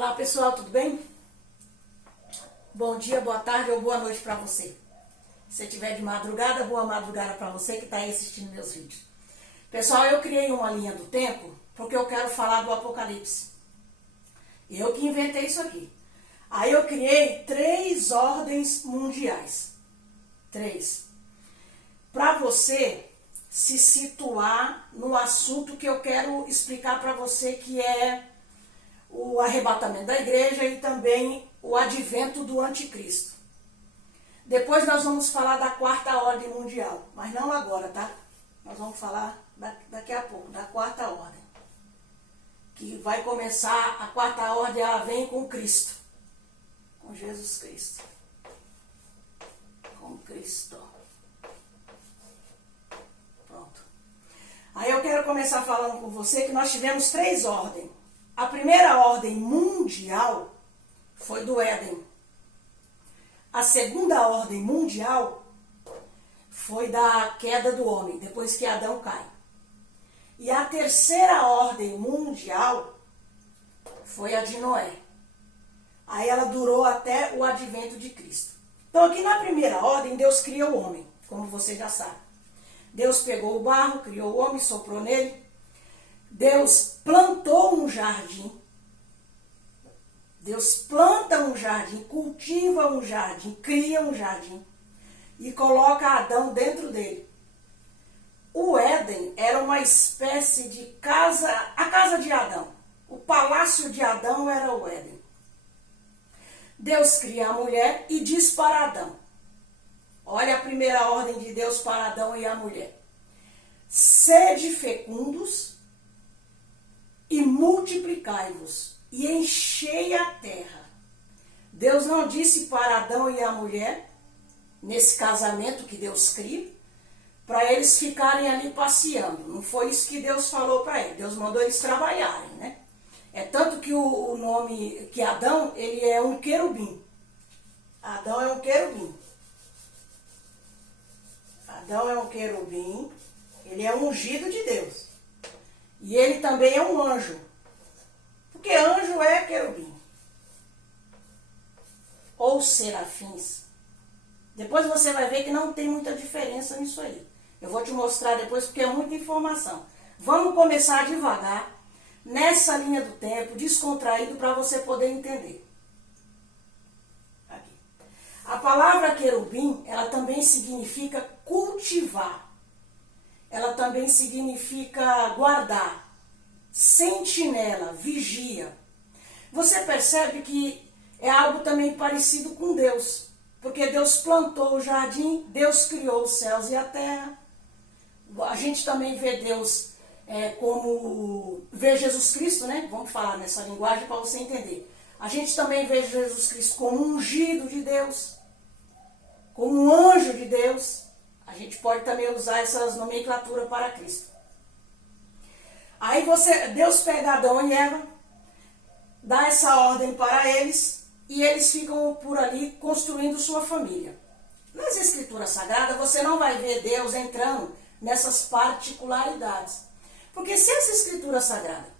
Olá pessoal, tudo bem? Bom dia, boa tarde ou boa noite para você. Se tiver de madrugada, boa madrugada para você que está aí assistindo meus vídeos. Pessoal, eu criei uma linha do tempo porque eu quero falar do Apocalipse. Eu que inventei isso aqui. Aí eu criei 3 ordens mundiais. 3. Para você se situar no assunto que eu quero explicar para você, que é o arrebatamento da igreja e também o advento do anticristo. Depois nós vamos falar da 4ª ordem mundial, mas não agora, tá? Nós vamos falar daqui a pouco, da 4ª ordem. Que vai começar, a 4ª ordem, ela vem com Cristo. Com Jesus Cristo. Com Cristo. Pronto. Aí eu quero começar falando com você que nós tivemos 3 ordens. A primeira ordem mundial foi do Éden. A segunda ordem mundial foi da queda do homem, depois que Adão cai. E a terceira ordem mundial foi a de Noé. Aí ela durou até o advento de Cristo. Então aqui na primeira ordem, Deus cria o homem, como você já sabe. Deus pegou o barro, criou o homem, soprou nele. Deus plantou um jardim. Deus planta um jardim, cultiva um jardim, cria um jardim e coloca Adão dentro dele. O Éden era uma espécie de casa, a casa de Adão. O palácio de Adão era o Éden. Deus cria a mulher e diz para Adão. Olha a primeira ordem de Deus para Adão e a mulher. Sede fecundos e multiplicai-vos, e enchei a terra. Deus não disse para Adão e a mulher, nesse casamento que Deus cria, para eles ficarem ali passeando. Não foi isso que Deus falou para eles. Deus mandou eles trabalharem, né? É tanto que o nome, que Adão, ele é um querubim. Adão é um querubim. Adão é um querubim, ele é ungido de Deus. E ele também é um anjo. Porque anjo é querubim. Ou serafins. Depois você vai ver que não tem muita diferença nisso aí. Eu vou te mostrar depois porque é muita informação. Vamos começar devagar, nessa linha do tempo, descontraído, para você poder entender. Aqui. A palavra querubim, ela também significa cultivar. Ela também significa guardar, sentinela, vigia. Você percebe que é algo também parecido com Deus, porque Deus plantou o jardim, Deus criou os céus e a terra. A gente também vê Deus como vê Jesus Cristo, né? Vamos falar nessa linguagem para você entender. A gente também vê Jesus Cristo como um ungido de Deus, como um anjo de Deus. A gente pode também usar essas nomenclaturas para Cristo. Aí Deus pega Adão e Eva, dá essa ordem para eles e eles ficam por ali construindo sua família. Nas Escrituras Sagradas você não vai ver Deus entrando nessas particularidades. Porque se as Escrituras Sagradas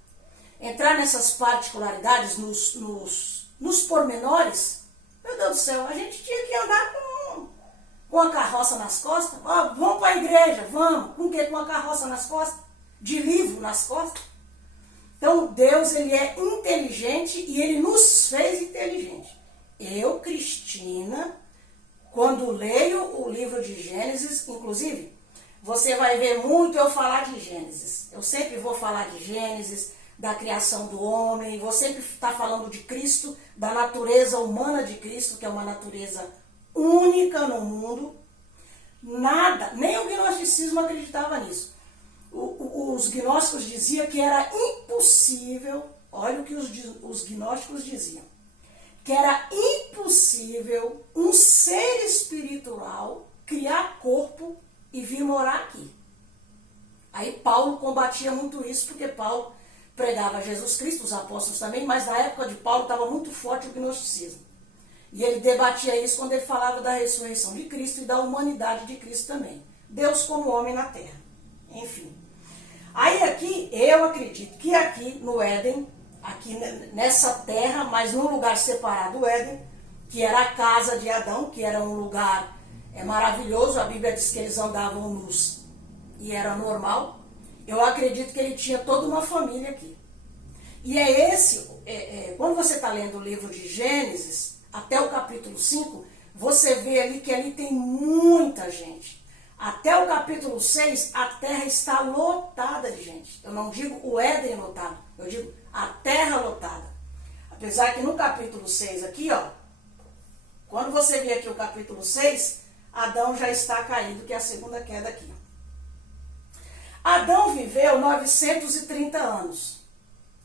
entrar nessas particularidades, nos pormenores, meu Deus do céu, a gente tinha que andar com a carroça nas costas. Vamos para a igreja, vamos. Com o quê? Com a carroça nas costas? De livro nas costas? Então, Deus, ele é inteligente e ele nos fez inteligente. Eu, Cristina, quando leio o livro de Gênesis, inclusive, você vai ver muito eu falar de Gênesis. Eu sempre vou falar de Gênesis, da criação do homem, vou sempre estar falando de Cristo, da natureza humana de Cristo, que é uma natureza única no mundo. Nada, nem o gnosticismo acreditava nisso. Os gnósticos diziam que era impossível, olha o que os gnósticos diziam, que era impossível um ser espiritual criar corpo e vir morar aqui. Aí Paulo combatia muito isso, porque Paulo pregava Jesus Cristo, os apóstolos também, mas na época de Paulo estava muito forte o gnosticismo. E ele debatia isso quando ele falava da ressurreição de Cristo e da humanidade de Cristo também. Deus como homem na terra. Enfim. Aí aqui, eu acredito que aqui no Éden, aqui nessa terra, mas num lugar separado do Éden, que era a casa de Adão, que era um lugar maravilhoso. A Bíblia diz que eles andavam nus e era normal. Eu acredito que ele tinha toda uma família aqui. E é esse, quando você está lendo o livro de Gênesis, até o capítulo 5, você vê ali que ali tem muita gente. Até o capítulo 6, a terra está lotada de gente. Eu não digo o Éden lotado, eu digo a terra lotada. Apesar que no capítulo 6 aqui, ó, quando você vê aqui o capítulo 6, Adão já está caído, que é a segunda queda aqui. Adão viveu 930 anos.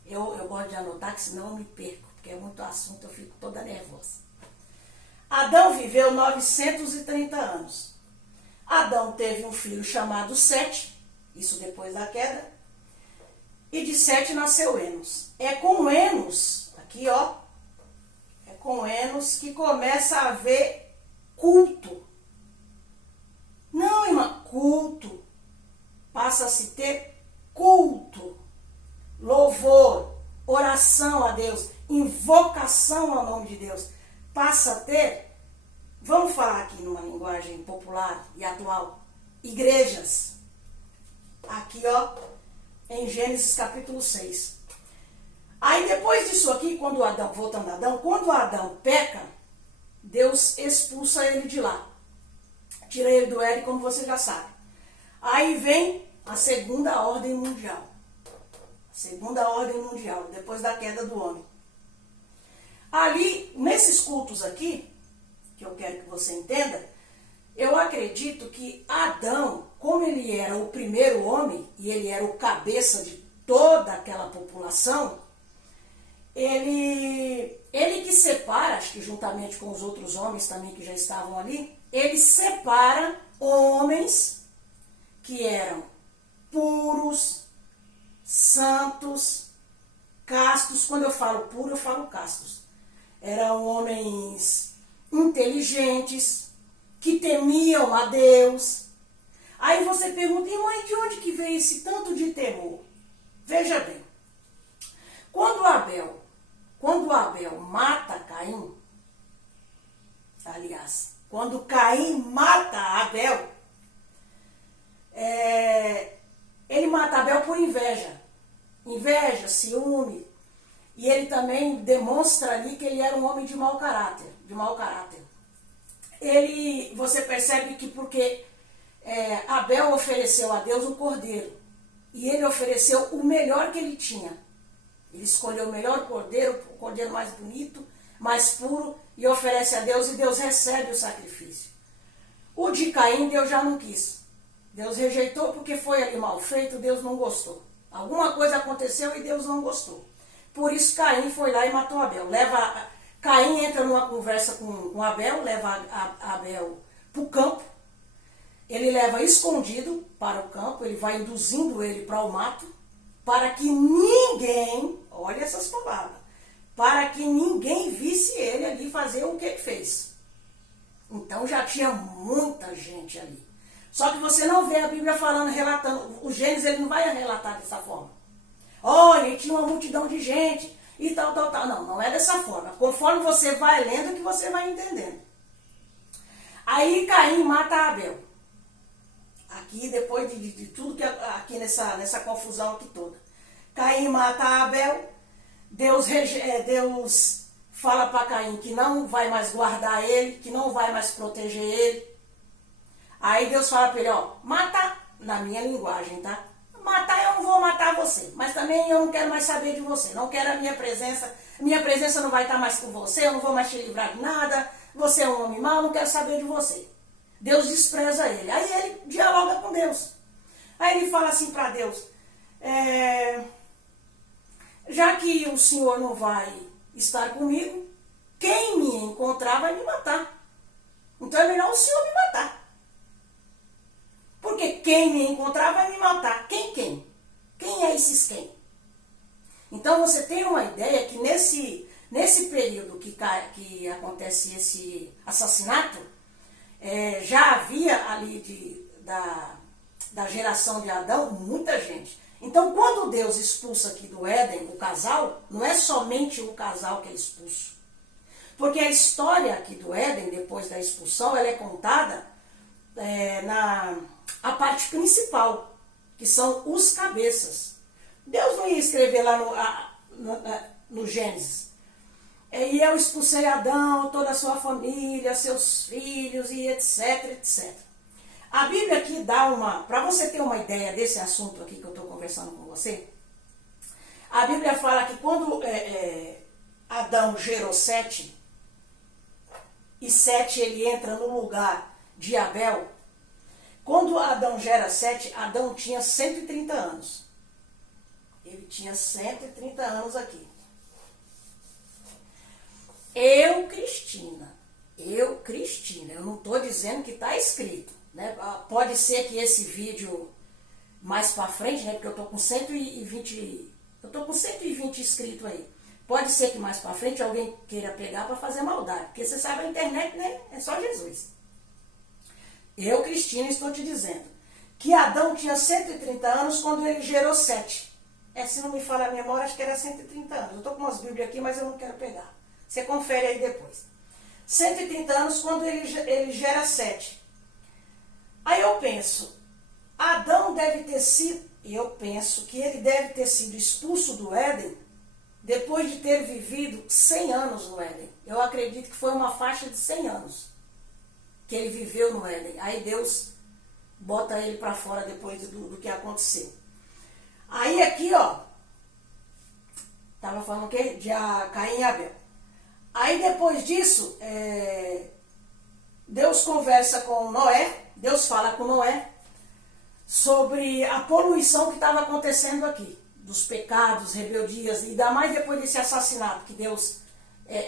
Eu gosto de anotar, que senão eu me perco, porque é muito assunto, eu fico toda nervosa. Adão viveu 930 anos. Adão teve um filho chamado Sete, isso depois da queda, e de Sete nasceu Enos. É com Enos, aqui ó, é com Enos que começa a haver culto. Não, irmã, culto. Passa a se ter culto, louvor, oração a Deus, invocação ao nome de Deus. Passa a ter, vamos falar aqui numa linguagem popular e atual, igrejas. Aqui ó, em Gênesis capítulo 6. Aí depois disso aqui, quando Adão, voltando a Adão, quando Adão peca, Deus expulsa ele de lá. Tira ele do Éden, como você já sabe. Aí vem a segunda ordem mundial. Segunda ordem mundial, depois da queda do homem. Ali, nesses cultos aqui, que eu quero que você entenda, eu acredito que Adão, como ele era o primeiro homem, e ele era o cabeça de toda aquela população, ele que separa, acho que juntamente com os outros homens também que já estavam ali, ele separa homens que eram puros, santos, castos. Quando eu falo puro, eu falo castos. Eram homens inteligentes, que temiam a Deus. Aí você pergunta, irmã, de onde que veio esse tanto de temor? Veja bem, quando Abel mata Caim, aliás, quando Caim mata Abel, ele mata Abel por inveja. Inveja, ciúme. E ele também demonstra ali que ele era um homem de mau caráter. Você percebe que porque Abel ofereceu a Deus um cordeiro. E ele ofereceu o melhor que ele tinha. Ele escolheu o melhor cordeiro, o cordeiro mais bonito, mais puro, e oferece a Deus, e Deus recebe o sacrifício. O de Caim, Deus já não quis. Deus rejeitou porque foi ali mal feito, Deus não gostou. Alguma coisa aconteceu e Deus não gostou. Por isso Caim foi lá e matou Abel. Caim entra numa conversa com Abel, leva Abel para o campo. Ele leva escondido para o campo, ele vai induzindo ele para o mato, para que ninguém, olha essas palavras, para que ninguém visse ele ali fazer o que ele fez. Então já tinha muita gente ali. Só que você não vê a Bíblia falando, relatando, o Gênesis ele não vai relatar dessa forma. Olha, tinha uma multidão de gente e tal. Não é dessa forma. Conforme você vai lendo que você vai entendendo. Aí Caim mata Abel. Aqui, depois de tudo que aqui nessa confusão aqui toda. Caim mata Abel. Deus fala para Caim que não vai mais guardar ele, que não vai mais proteger ele. Aí Deus fala para ele, ó, mata, na minha linguagem, tá? Matar eu não vou matar você, mas também eu não quero mais saber de você, não quero a minha presença não vai estar mais com você, eu não vou mais te livrar de nada, você é um homem mau, não quero saber de você. Deus despreza ele, aí ele dialoga com Deus. Aí ele fala assim para Deus, já que o Senhor não vai estar comigo, quem me encontrar vai me matar. Então é melhor o Senhor me matar. Porque quem me encontrar vai me matar. Quem? Quem é esses quem? Então você tem uma ideia que nesse período que acontece esse assassinato, já havia ali da geração de Adão muita gente. Então, quando Deus expulsa aqui do Éden o casal, não é somente o casal que é expulso. Porque a história aqui do Éden, depois da expulsão, ela é contada a parte principal, que são os cabeças. Deus não ia escrever lá no Gênesis: e eu expulsei Adão, toda a sua família, seus filhos e etc, etc. A Bíblia aqui dá para você ter uma ideia desse assunto aqui que eu estou conversando com você, a Bíblia fala que quando Adão gerou Sete, e Sete ele entra no lugar de Abel, quando Adão gera Sete, Adão tinha 130 anos. Ele tinha 130 anos aqui. Eu, Cristina, eu não estou dizendo que está escrito, né? Pode ser que esse vídeo mais para frente, né? Porque eu estou com 120 inscritos aí. Pode ser que mais para frente alguém queira pegar para fazer maldade, porque você sabe, a internet, né? É só Jesus. Eu, Cristina, estou te dizendo que Adão tinha 130 anos quando ele gerou Sete. Se não me falha a memória, acho que era 130 anos. Eu estou com umas Bíblias aqui, mas eu não quero pegar. Você confere aí depois. 130 anos quando ele gera Sete. Aí eu penso, Adão deve ter sido, eu penso que ele deve ter sido expulso do Éden depois de ter vivido 100 anos no Éden. Eu acredito que foi uma faixa de 100 anos que ele viveu no Éden. Aí Deus bota ele para fora depois do que aconteceu. Aí aqui, ó, tava falando o quê? De Caim e Abel. Aí depois disso, Deus conversa com Noé, Deus fala com Noé sobre a poluição que estava acontecendo aqui, dos pecados, rebeldias, e ainda mais depois desse assassinato que Deus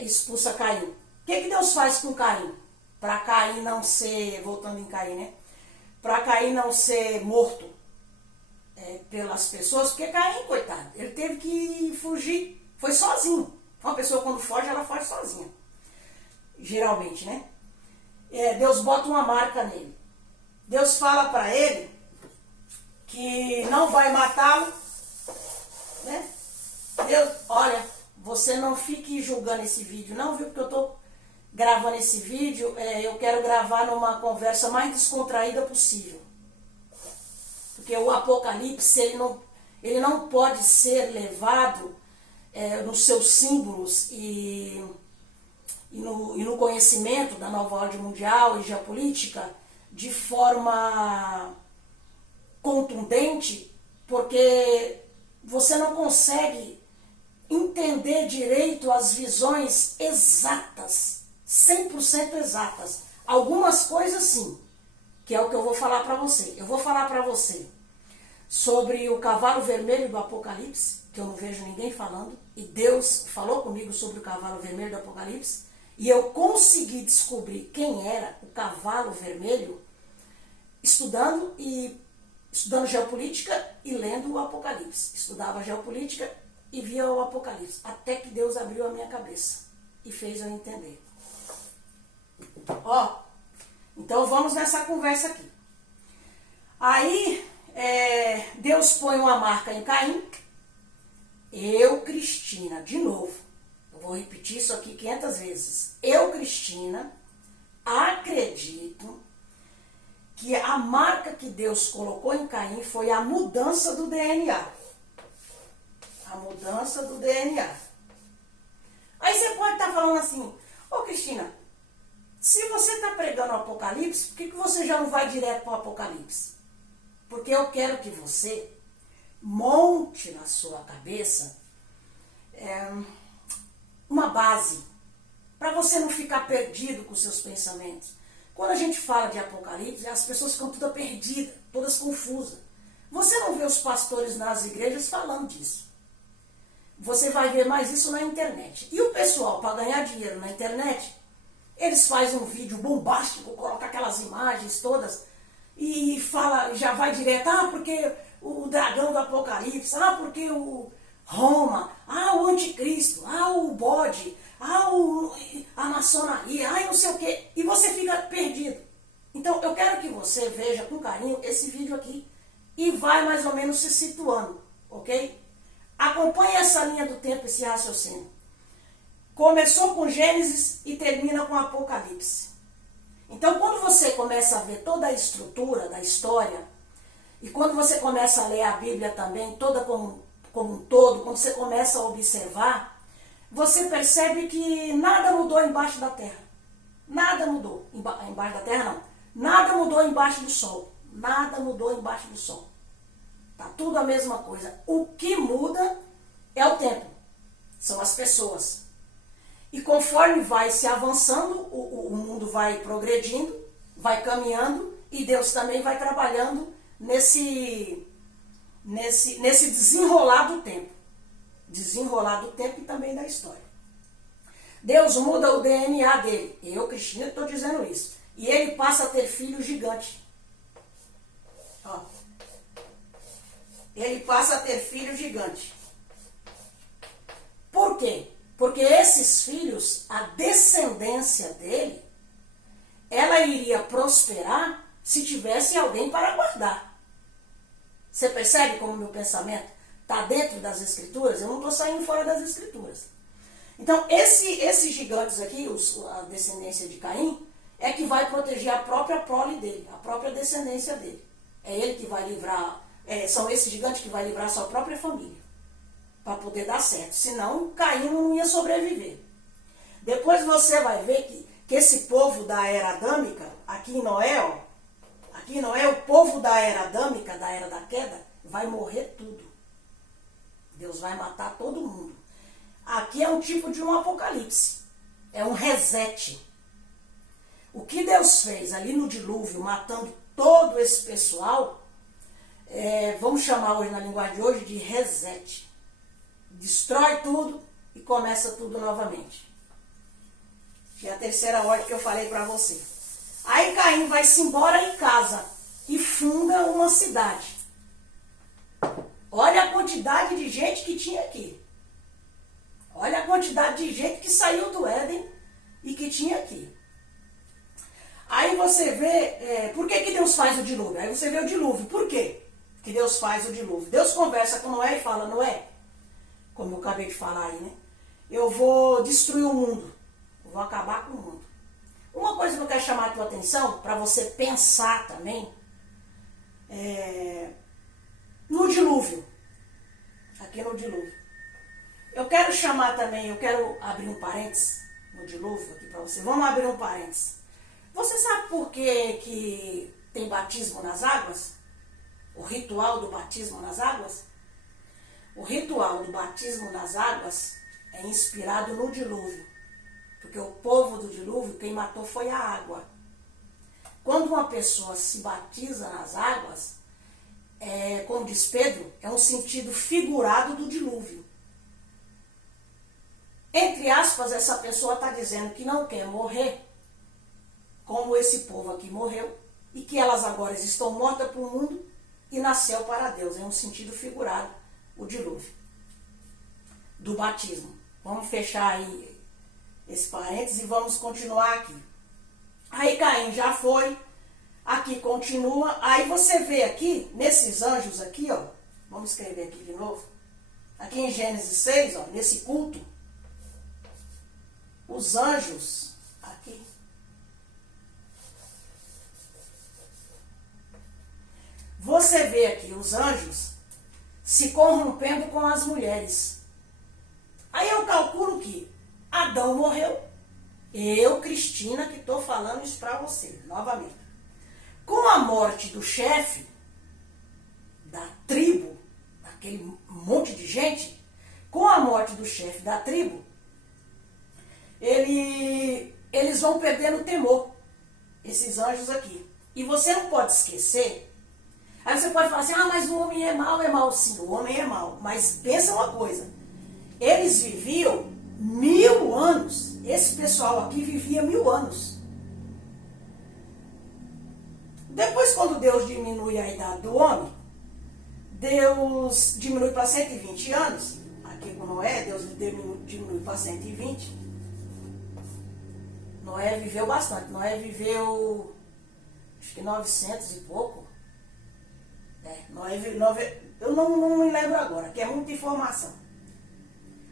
expulsa Caim. O que Deus faz com Caim? Para Caim não ser, voltando em Caim, né? Para Caim não ser morto pelas pessoas, porque Caim, coitado, ele teve que fugir, foi sozinho. Uma pessoa quando foge, ela foge sozinha. Geralmente, né? Deus bota uma marca nele. Deus fala para ele que não vai matá-lo, né? Deus, olha, você não fique julgando esse vídeo, não, viu? Porque eu tô gravando esse vídeo, eu quero gravar numa conversa mais descontraída possível. Porque o Apocalipse, ele não pode ser levado nos seus símbolos e no conhecimento da nova ordem mundial e geopolítica de forma contundente, porque você não consegue entender direito as visões exatas, 100% exatas. Algumas coisas sim, que é o que eu vou falar para você. Eu vou falar para você sobre o cavalo vermelho do Apocalipse, que eu não vejo ninguém falando, e Deus falou comigo sobre o cavalo vermelho do Apocalipse, e eu consegui descobrir quem era o cavalo vermelho estudando geopolítica e lendo o Apocalipse. Estudava geopolítica e via o Apocalipse, até que Deus abriu a minha cabeça e fez eu entender. Ó, então vamos nessa conversa aqui. Aí Deus põe uma marca em Caim. Eu, Cristina, de novo, eu vou repetir isso aqui 500 vezes. Eu, Cristina, acredito que a marca que Deus colocou em Caim foi a mudança do DNA. A mudança do DNA. Aí você pode estar falando assim, ô Cristina, se você está pregando o Apocalipse, por que você já não vai direto para o Apocalipse? Porque eu quero que você monte na sua cabeça uma base, para você não ficar perdido com seus pensamentos. Quando a gente fala de Apocalipse, as pessoas ficam todas perdidas, todas confusas. Você não vê os pastores nas igrejas falando disso. Você vai ver mais isso na internet. E o pessoal, para ganhar dinheiro na internet, eles fazem um vídeo bombástico, colocam aquelas imagens todas e fala, já vai direto, porque o dragão do Apocalipse, porque o Roma, o anticristo, o bode, a maçonaria, não sei o quê. E você fica perdido. Então eu quero que você veja com carinho esse vídeo aqui e vai mais ou menos se situando. ok? Acompanhe essa linha do tempo, esse raciocínio. Começou com Gênesis e termina com Apocalipse. Então, quando você começa a ver toda a estrutura da história, e quando você começa a ler a Bíblia também, toda como um todo, quando você começa a observar, você percebe que nada mudou embaixo da terra. Nada mudou. Embaixo da terra, não. Nada mudou embaixo do sol. Nada mudou embaixo do sol. Tá tudo a mesma coisa. O que muda é o tempo. São as pessoas. E conforme vai se avançando, o mundo vai progredindo, vai caminhando, e Deus também vai trabalhando nesse desenrolar do tempo. Desenrolar do tempo e também da história. Deus muda o DNA dele. Eu, Cristina, estou dizendo isso. E ele passa a ter filho gigante. Ó. Ele passa a ter filho gigante. Por quê? Porque esses filhos, a descendência dele, ela iria prosperar se tivesse alguém para guardar. Você percebe como o meu pensamento está dentro das escrituras? Eu não estou saindo fora das escrituras. Então, esses gigantes aqui, a descendência de Caim, é que vai proteger a própria prole dele, a própria descendência dele. É ele que vai livrar, são esses gigantes que vai livrar a sua própria família, para poder dar certo. Senão, Caim não ia sobreviver. Depois você vai ver que esse povo da era adâmica, aqui em Noé, ó, aqui em Noé, o povo da era adâmica, da era da queda, vai morrer tudo. Deus vai matar todo mundo. Aqui é um tipo de um apocalipse. É um reset. O que Deus fez ali no dilúvio, matando todo esse pessoal, vamos chamar hoje na linguagem de hoje de reset. Destrói tudo e começa tudo novamente. Que é a terceira ordem que eu falei para você. Aí Caim vai-se embora em casa e funda uma cidade. Olha a quantidade de gente que tinha aqui. Olha a quantidade de gente que saiu do Éden e que tinha aqui. Aí você vê, por que Deus faz o dilúvio? Aí você vê o dilúvio. Por quê que Deus faz o dilúvio? Deus conversa com Noé e fala, Noé, como eu acabei de falar aí, né? Eu vou destruir o mundo. Eu vou acabar com o mundo. Uma coisa que eu quero chamar a tua atenção, para você pensar também, no dilúvio. Aqui no dilúvio. Eu quero chamar também, eu quero abrir um parênteses no dilúvio aqui para você. Vamos abrir um parênteses. Você sabe por que tem batismo nas águas? O ritual do batismo nas águas? O ritual do batismo nas águas é inspirado no dilúvio. Porque o povo do dilúvio, quem matou foi a água. Quando uma pessoa se batiza nas águas, como diz Pedro, é um sentido figurado do dilúvio. Entre aspas, essa pessoa está dizendo que não quer morrer, como esse povo aqui morreu, e que elas agora estão mortas para o mundo e nasceu para Deus. É um sentido figurado, o dilúvio, do batismo. Vamos fechar aí esse parênteses e vamos continuar aqui. Aí Caim já foi, aqui continua, aí você vê aqui, nesses anjos aqui, ó, vamos escrever aqui de novo, aqui em Gênesis 6, ó, nesse culto, os anjos, aqui, você vê aqui os anjos se corrompendo com as mulheres. Aí eu calculo que Adão morreu, eu, Cristina, que estou falando isso para você, novamente. Com a morte do chefe, da tribo, daquele monte de gente, com a morte do chefe da tribo, eles vão perdendo o temor, esses anjos aqui. E você não pode esquecer, aí você pode falar assim, mas o homem é mau, sim, o homem é mau. Mas pensa uma coisa, eles viviam 1000 anos, esse pessoal aqui vivia 1000 anos. Depois, quando Deus diminui a idade do homem, Deus diminui para 120 anos, aqui com Noé, Deus diminui para 120. Noé viveu bastante, Noé viveu, acho que 900 e pouco. Eu não me lembro agora, que é muita informação.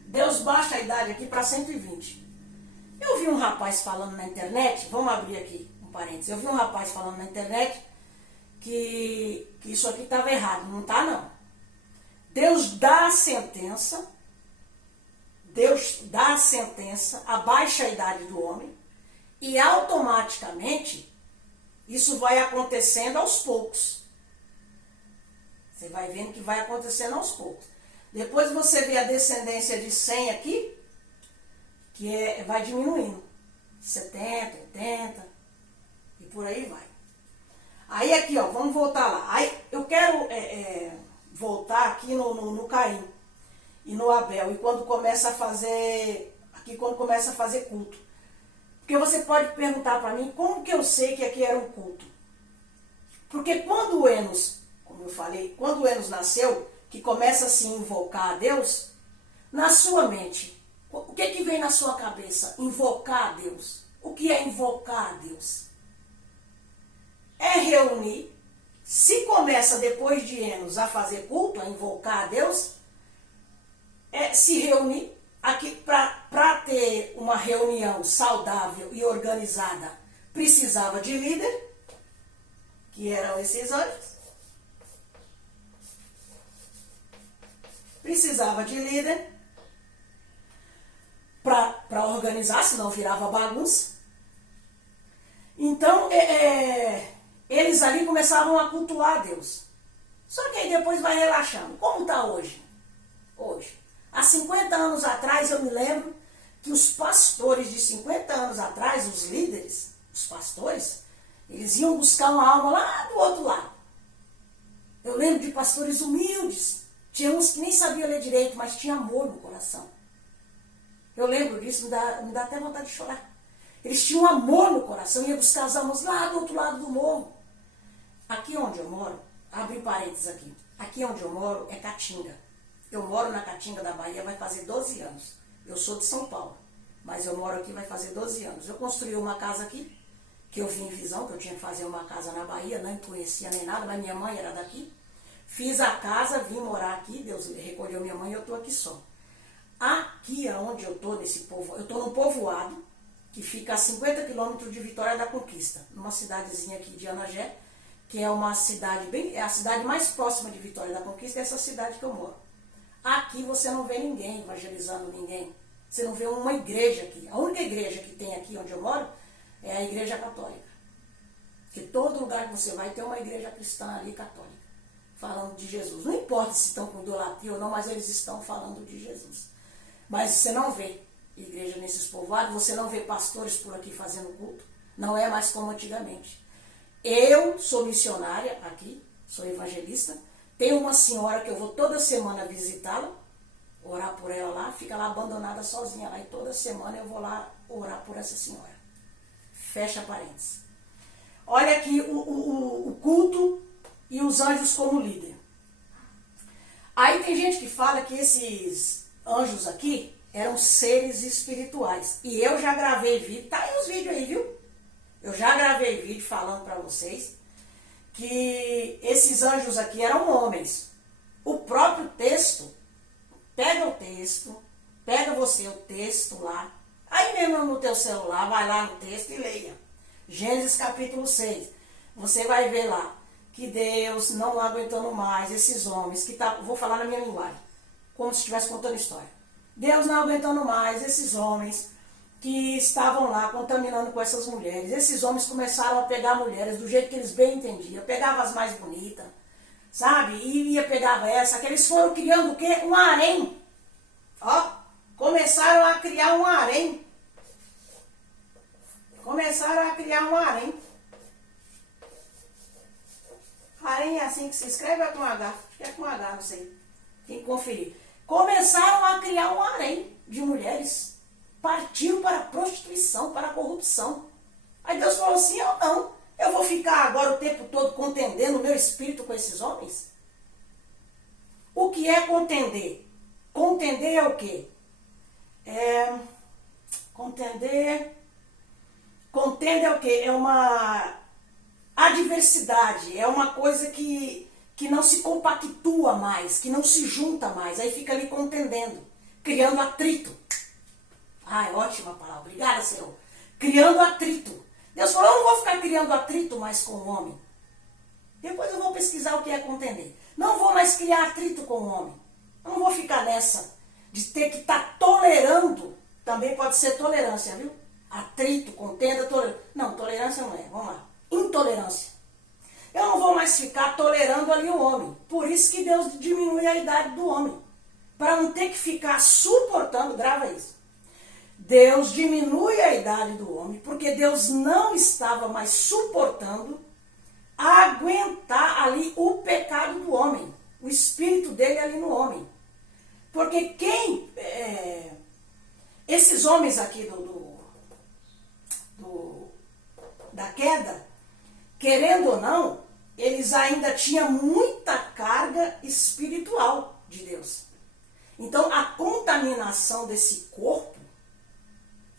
Deus baixa a idade aqui para 120. Eu vi um rapaz falando na internet, vamos abrir aqui um parênteses, eu vi um rapaz falando na internet que isso aqui estava errado. Não está, não. Deus dá a sentença, abaixa a idade do homem e automaticamente isso vai acontecendo aos poucos. Você vai vendo que vai acontecendo aos poucos. Depois você vê a descendência de 100 aqui, que vai diminuindo. 70, 80 e por aí vai. Aí aqui, ó, vamos voltar lá. Aí eu quero voltar aqui no Caim e no Abel. E quando começa a fazer culto. Porque você pode perguntar para mim, como que eu sei que aqui era um culto? Porque quando o Enos, como eu falei, quando o Enos nasceu, que começa a se invocar a Deus, na sua mente, o que vem na sua cabeça? Invocar a Deus. O que é invocar a Deus? É reunir. Se começa depois de Enos a fazer culto, a invocar a Deus, é se reunir. Aqui, para ter uma reunião saudável e organizada, precisava de líder, que eram esses anjos. Precisava de líder para organizar, senão virava bagunça. Então, eles ali começavam a cultuar a Deus. Só que aí depois vai relaxando. Como está hoje? Hoje. Há 50 anos atrás, eu me lembro que os pastores de 50 anos atrás, os líderes, os pastores, eles iam buscar uma alma lá do outro lado. Eu lembro de pastores humildes. Tinha uns que nem sabiam ler direito, mas tinha amor no coração. Eu lembro disso, me dá até vontade de chorar. Eles tinham amor no coração, iam buscar as almas lá do outro lado do morro. Aqui onde eu moro, abre parênteses aqui. Aqui onde eu moro é Caatinga. Eu moro na Caatinga da Bahia, vai fazer 12 anos. Eu sou de São Paulo, mas eu moro aqui, vai fazer 12 anos. Eu construí uma casa aqui, que eu vi em visão, que eu tinha que fazer uma casa na Bahia, não conhecia nem nada, mas minha mãe era daqui. Fiz a casa, vim morar aqui, Deus recolheu minha mãe e eu estou aqui só. Aqui onde eu estou, eu estou num povoado, que fica a 50 quilômetros de Vitória da Conquista, numa cidadezinha aqui de Anagé, que é uma cidade é a cidade mais próxima de Vitória da Conquista, é essa cidade que eu moro. Aqui você não vê ninguém evangelizando ninguém. Você não vê uma igreja aqui. A única igreja que tem aqui onde eu moro é a igreja católica. Porque todo lugar que você vai tem uma igreja cristã ali católica, falando de Jesus. Não importa se estão com idolatria ou não, mas eles estão falando de Jesus. Mas você não vê igreja nesses povoados, você não vê pastores por aqui fazendo culto. Não é mais como antigamente. Eu sou missionária aqui, sou evangelista. Tem uma senhora que eu vou toda semana visitá-la, orar por ela lá, fica lá abandonada sozinha lá, e toda semana eu vou lá orar por essa senhora. Fecha parênteses. Olha aqui o culto e os anjos como líder. Aí tem gente que fala que esses anjos aqui eram seres espirituais. E eu já gravei vídeo, tá aí os vídeos aí, viu? Eu já gravei vídeo falando para vocês que esses anjos aqui eram homens. O próprio texto, pega você o texto lá, aí mesmo no teu celular, vai lá no texto e leia. Gênesis capítulo 6. Você vai ver lá que Deus não aguentando mais esses homens, vou falar na minha linguagem, como se estivesse contando história. Deus não aguentando mais esses homens que estavam lá contaminando com essas mulheres. Esses homens começaram a pegar mulheres do jeito que eles bem entendiam. Pegava as mais bonitas, sabe? E pegava essa, que eles foram criando o quê? Um harém. Ó, começaram a criar um harém. Harém é assim que se escreve, é com H. Acho que é com H, não sei. Tem que conferir. Começaram a criar um harém de mulheres. Partiu para a prostituição, para a corrupção. Aí Deus falou assim, eu não. Eu vou ficar agora o tempo todo contendendo o meu espírito com esses homens? O que é contender? Contender é o quê? Contender é o quê? É uma adversidade, é uma coisa que que não se compactua mais, que não se junta mais, aí fica ali contendendo, criando atrito. Ah, é ótima palavra, obrigada, Senhor. Criando atrito. Deus falou, eu não vou ficar criando atrito mais com o homem. Depois eu vou pesquisar o que é contender. Não vou mais criar atrito com o homem. Eu não vou ficar nessa de ter que estar tolerando. Também pode ser tolerância, viu? Atrito, contenda, tolerância. Não, tolerância não é. Vamos lá. Intolerância. Eu não vou mais ficar tolerando ali o homem. Por isso que Deus diminui a idade do homem. Para não ter que ficar suportando, grava isso. Deus diminui a idade do homem porque Deus não estava mais suportando aguentar ali o pecado do homem, o espírito dele ali no homem. Porque esses homens aqui da queda, querendo ou não, eles ainda tinham muita carga espiritual de Deus. Então a contaminação desse corpo,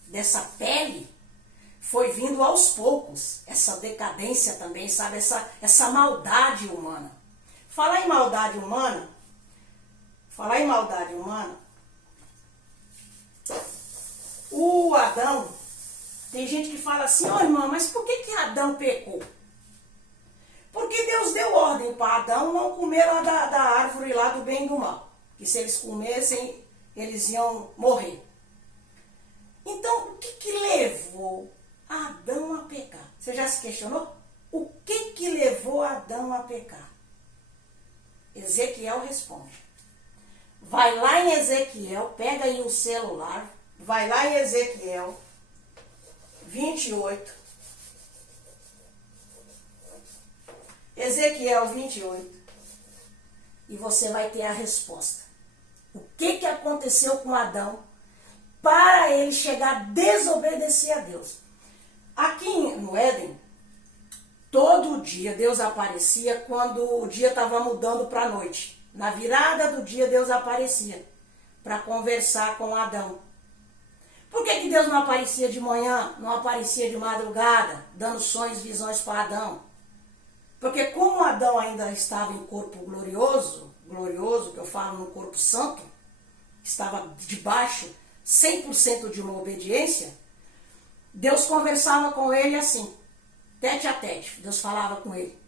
dessa pele, foi vindo aos poucos, essa decadência também, sabe, essa maldade humana. Falar em maldade humana, o Adão, tem gente que fala assim, ó irmã, mas por que Adão pecou? Porque Deus deu ordem para Adão não comer da árvore lá do bem e do mal, que se eles comessem, eles iam morrer. Então, o que levou Adão a pecar? Você já se questionou? O que levou Adão a pecar? Ezequiel responde. Vai lá em Ezequiel, pega aí o celular, vai lá em Ezequiel 28. Ezequiel 28. E você vai ter a resposta. O que aconteceu com Adão para ele chegar a desobedecer a Deus? Aqui no Éden, todo dia Deus aparecia quando o dia estava mudando para a noite. Na virada do dia Deus aparecia para conversar com Adão. Por que Deus não aparecia de manhã, não aparecia de madrugada, dando sonhos, visões para Adão? Porque como Adão ainda estava em corpo glorioso, que eu falo no corpo santo, estava debaixo 100% de uma obediência, Deus conversava com ele assim, tete a tete. Deus falava com ele.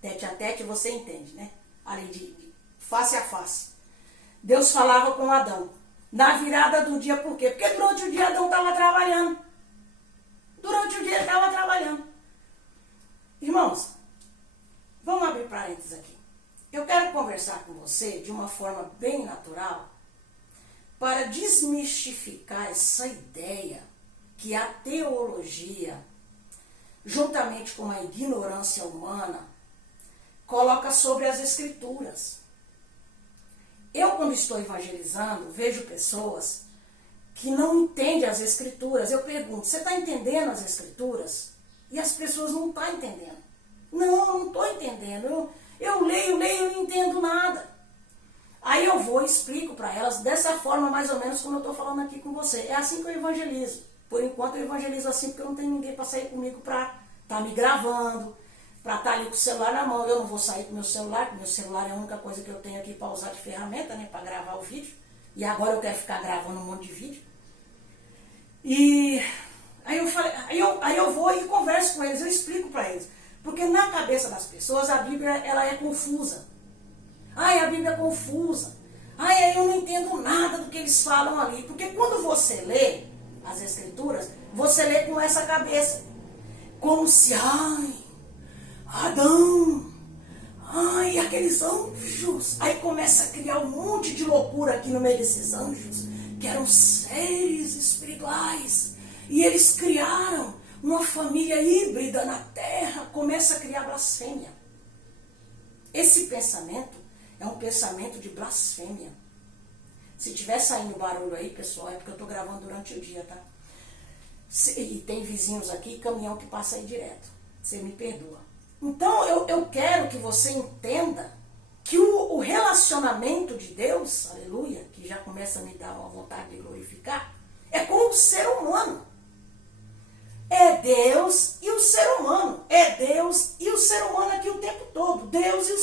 Tete a tete você entende, né? Ali de face a face. Deus falava com Adão. Na virada do dia, por quê? Porque durante o dia Adão estava trabalhando. Durante o dia ele estava trabalhando. Irmãos, vamos abrir parênteses aqui. Eu quero conversar com você de uma forma bem natural para desmistificar essa ideia que a teologia, juntamente com a ignorância humana, coloca sobre as escrituras. Eu, quando estou evangelizando, vejo pessoas que não entendem as escrituras. Eu pergunto, você está entendendo as escrituras? E as pessoas não estão entendendo. Não estou entendendo. Eu leio e não entendo nada. Aí eu vou e explico para elas dessa forma, mais ou menos como eu estou falando aqui com você. É assim que eu evangelizo. Por enquanto eu evangelizo assim porque eu não tenho ninguém para sair comigo para estar me gravando, para estar ali com o celular na mão. Eu não vou sair com o meu celular, porque meu celular é a única coisa que eu tenho aqui para usar de ferramenta, né, para gravar o vídeo. E agora eu quero ficar gravando um monte de vídeo. E aí eu vou e converso com eles, eu explico para eles. Porque na cabeça das pessoas a Bíblia ela é confusa. Ai, a Bíblia é confusa. Ai, eu não entendo nada do que eles falam ali. Porque quando você lê as escrituras, você lê com essa cabeça. Como se, Adão, aqueles anjos. Aí começa a criar um monte de loucura aqui no meio desses anjos, que eram seres espirituais. E eles criaram uma família híbrida na terra, começa a criar blasfêmia. Esse pensamento é um pensamento de blasfêmia. Se tiver saindo barulho aí, pessoal, é porque eu estou gravando durante o dia, tá? E tem vizinhos aqui, caminhão que passa aí direto. Você me perdoa. Então, eu quero que você entenda que o relacionamento de Deus, aleluia, que já começa a me dar uma vontade de glorificar, é com o ser humano. É Deus e o ser humano. É Deus e o ser humano aqui o tempo todo. Deus e o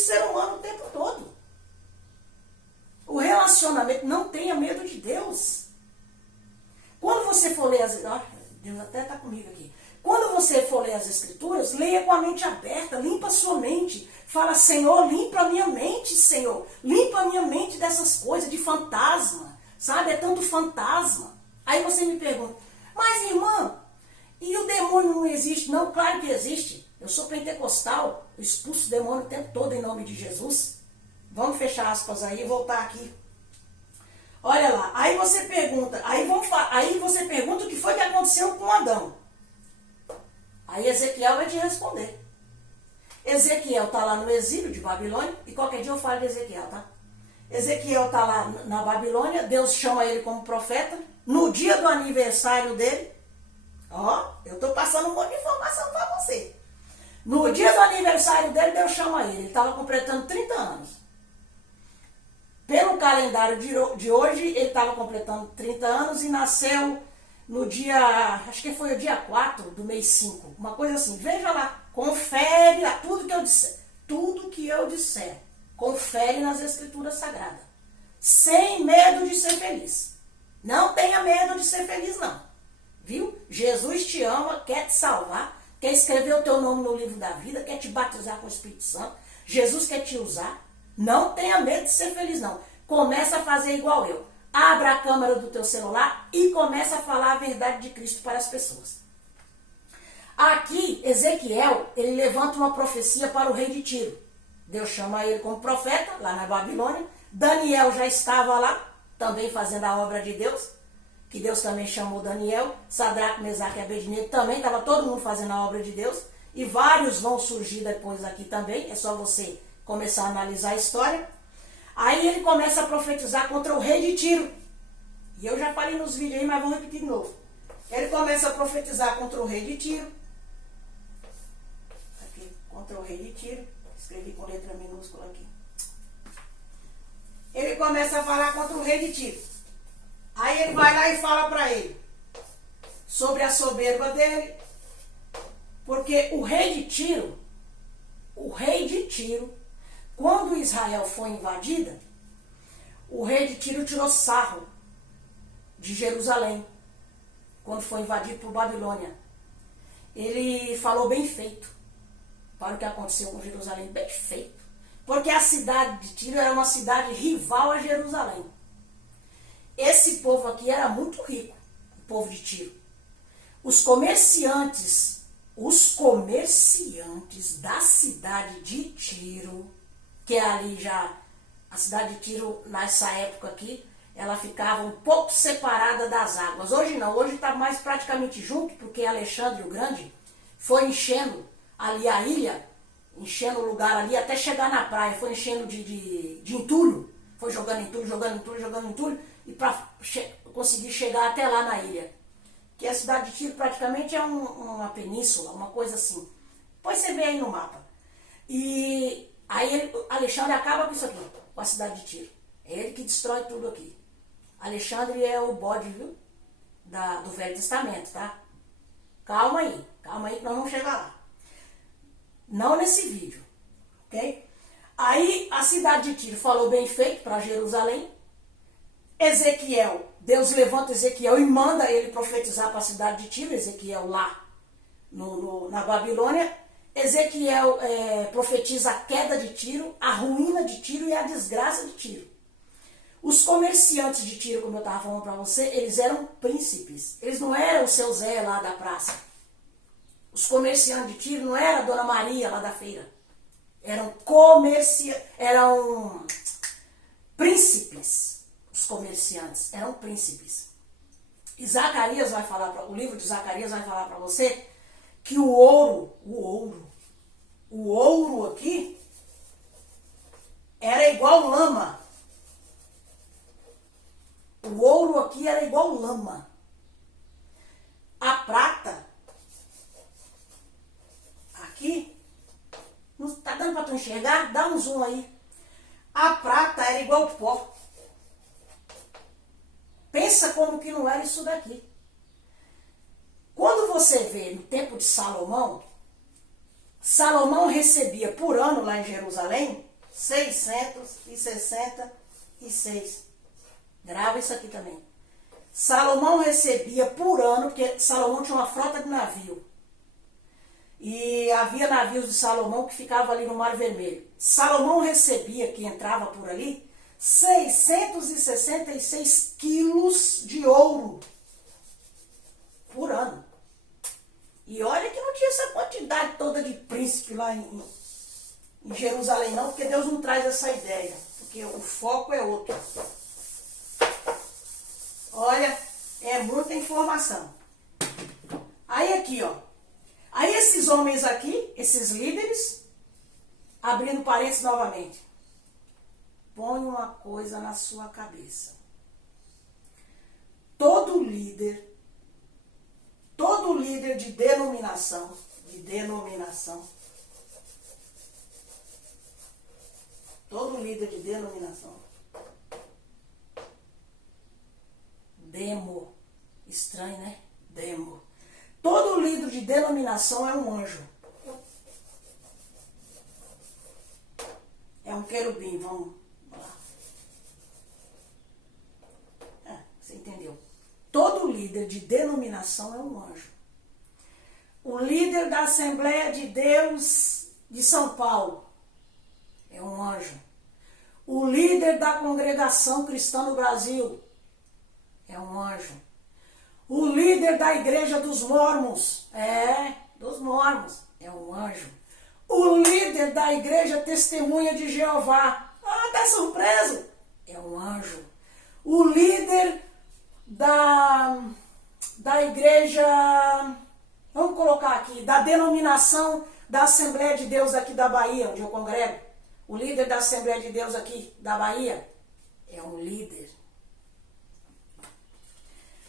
for ler as escrituras, leia com a mente aberta, limpa a sua mente. Fala, Senhor, limpa a minha mente, Senhor. Limpa a minha mente dessas coisas de fantasma, sabe? É tanto fantasma. Aí você me pergunta, mas irmã, e o demônio não existe? Não, claro que existe. Eu sou pentecostal, eu expulso o demônio o tempo todo em nome de Jesus. Vamos fechar aspas aí e voltar aqui. Olha lá, aí você pergunta, aí você pergunta o que foi que aconteceu com Adão. Aí Ezequiel vai te responder. Ezequiel está lá no exílio de Babilônia, e qualquer dia eu falo de Ezequiel, tá? Ezequiel está lá na Babilônia, Deus chama ele como profeta, no dia do aniversário dele, ó, eu estou passando um monte de informação para você. No dia do aniversário dele, Deus chama ele estava completando 30 anos. Pelo calendário de hoje, ele estava completando 30 anos e nasceu no dia, acho que foi o dia 4 do mês 5, uma coisa assim. Veja lá, confere lá, tudo que eu disser, confere nas escrituras sagradas. Sem medo de ser feliz. Não tenha medo de ser feliz, não. Viu? Jesus te ama, quer te salvar, quer escrever o teu nome no livro da vida, quer te batizar com o Espírito Santo. Jesus quer te usar. Não tenha medo de ser feliz, não. Começa a fazer igual eu. Abra a câmera do teu celular e começa a falar a verdade de Cristo para as pessoas. Aqui, Ezequiel, ele levanta uma profecia para o rei de Tiro. Deus chama ele como profeta, lá na Babilônia. Daniel já estava lá, também fazendo a obra de Deus, que Deus também chamou Daniel. Sadraque, Mesaque e Abednego também, estava todo mundo fazendo a obra de Deus. E vários vão surgir depois aqui também, é só você começar a analisar a história. Aí ele começa a profetizar contra o rei de Tiro. E eu já falei nos vídeos aí, mas vou repetir de novo. Ele começa a profetizar contra o rei de Tiro. Aqui, contra o rei de Tiro. Escrevi com letra minúscula aqui. Ele começa a falar contra o rei de Tiro. Aí ele vai lá e fala para ele sobre a soberba dele. Porque o rei de Tiro, quando Israel foi invadida, o rei de Tiro tirou sarro de Jerusalém, quando foi invadido por Babilônia. Ele falou bem feito para o que aconteceu com Jerusalém, bem feito. Porque a cidade de Tiro era uma cidade rival a Jerusalém. Esse povo aqui era muito rico, o povo de Tiro. Os comerciantes da cidade de Tiro, que é ali já, a cidade de Tiro, nessa época aqui, ela ficava um pouco separada das águas. Hoje não, hoje está mais praticamente junto, porque Alexandre o Grande foi enchendo ali a ilha, enchendo o lugar ali, até chegar na praia, foi enchendo de entulho, foi jogando entulho, e para conseguir chegar até lá na ilha. Que a cidade de Tiro praticamente é uma península, uma coisa assim. Depois você vê aí no mapa. E aí Alexandre acaba com isso aqui, com a cidade de Tiro. É ele que destrói tudo aqui. Alexandre é o bode, viu? Do Velho Testamento, tá? Calma aí que nós vamos chegar lá. Não nesse vídeo, ok? Aí a cidade de Tiro falou bem feito para Jerusalém. Deus levanta Ezequiel e manda ele profetizar para a cidade de Tiro, Ezequiel lá na Babilônia. Ezequiel profetiza a queda de Tiro, a ruína de Tiro e a desgraça de Tiro. Os comerciantes de Tiro, como eu estava falando para você, eles eram príncipes. Eles não eram o seu Zé lá da praça. Os comerciantes de Tiro não eram a Dona Maria lá da feira. Eram príncipes. Os comerciantes eram príncipes. E Zacarias vai falar, o livro de Zacarias vai falar para você que o ouro aqui era igual lama. O ouro aqui era igual lama. A prata aqui, não tá dando para tu enxergar? Dá um zoom aí. A prata era igual pó. Pensa como que não era isso daqui. Quando você vê no tempo de Salomão, Salomão recebia por ano lá em Jerusalém 666. Grava isso aqui também. Salomão recebia por ano, porque Salomão tinha uma frota de navio. E havia navios de Salomão que ficavam ali no Mar Vermelho. Salomão recebia, que entrava por ali, 666 quilos de ouro por ano. E olha que não tinha essa quantidade toda de príncipe lá em Jerusalém não, porque Deus não traz essa ideia, porque o foco é outro. Olha, é muita informação. Aí aqui, ó. Aí esses homens aqui, esses líderes, abrindo parênteses novamente, põe uma coisa na sua cabeça. Todo líder de denominação, todo líder de denominação, demo, estranho, né? Demo. Todo líder de denominação é um anjo. É um querubim, vamos lá. Você entendeu? Todo líder de denominação é um anjo. O líder da Assembleia de Deus de São Paulo é um anjo. O líder da congregação cristã no Brasil é um anjo. O líder da igreja dos mormons, dos mormons, é um anjo. O líder da igreja Testemunha de Jeová, tá surpreso? É um anjo. O líder da igreja, vamos colocar aqui, da denominação da Assembleia de Deus aqui da Bahia, onde eu congrego. O líder da Assembleia de Deus aqui da Bahia é um líder.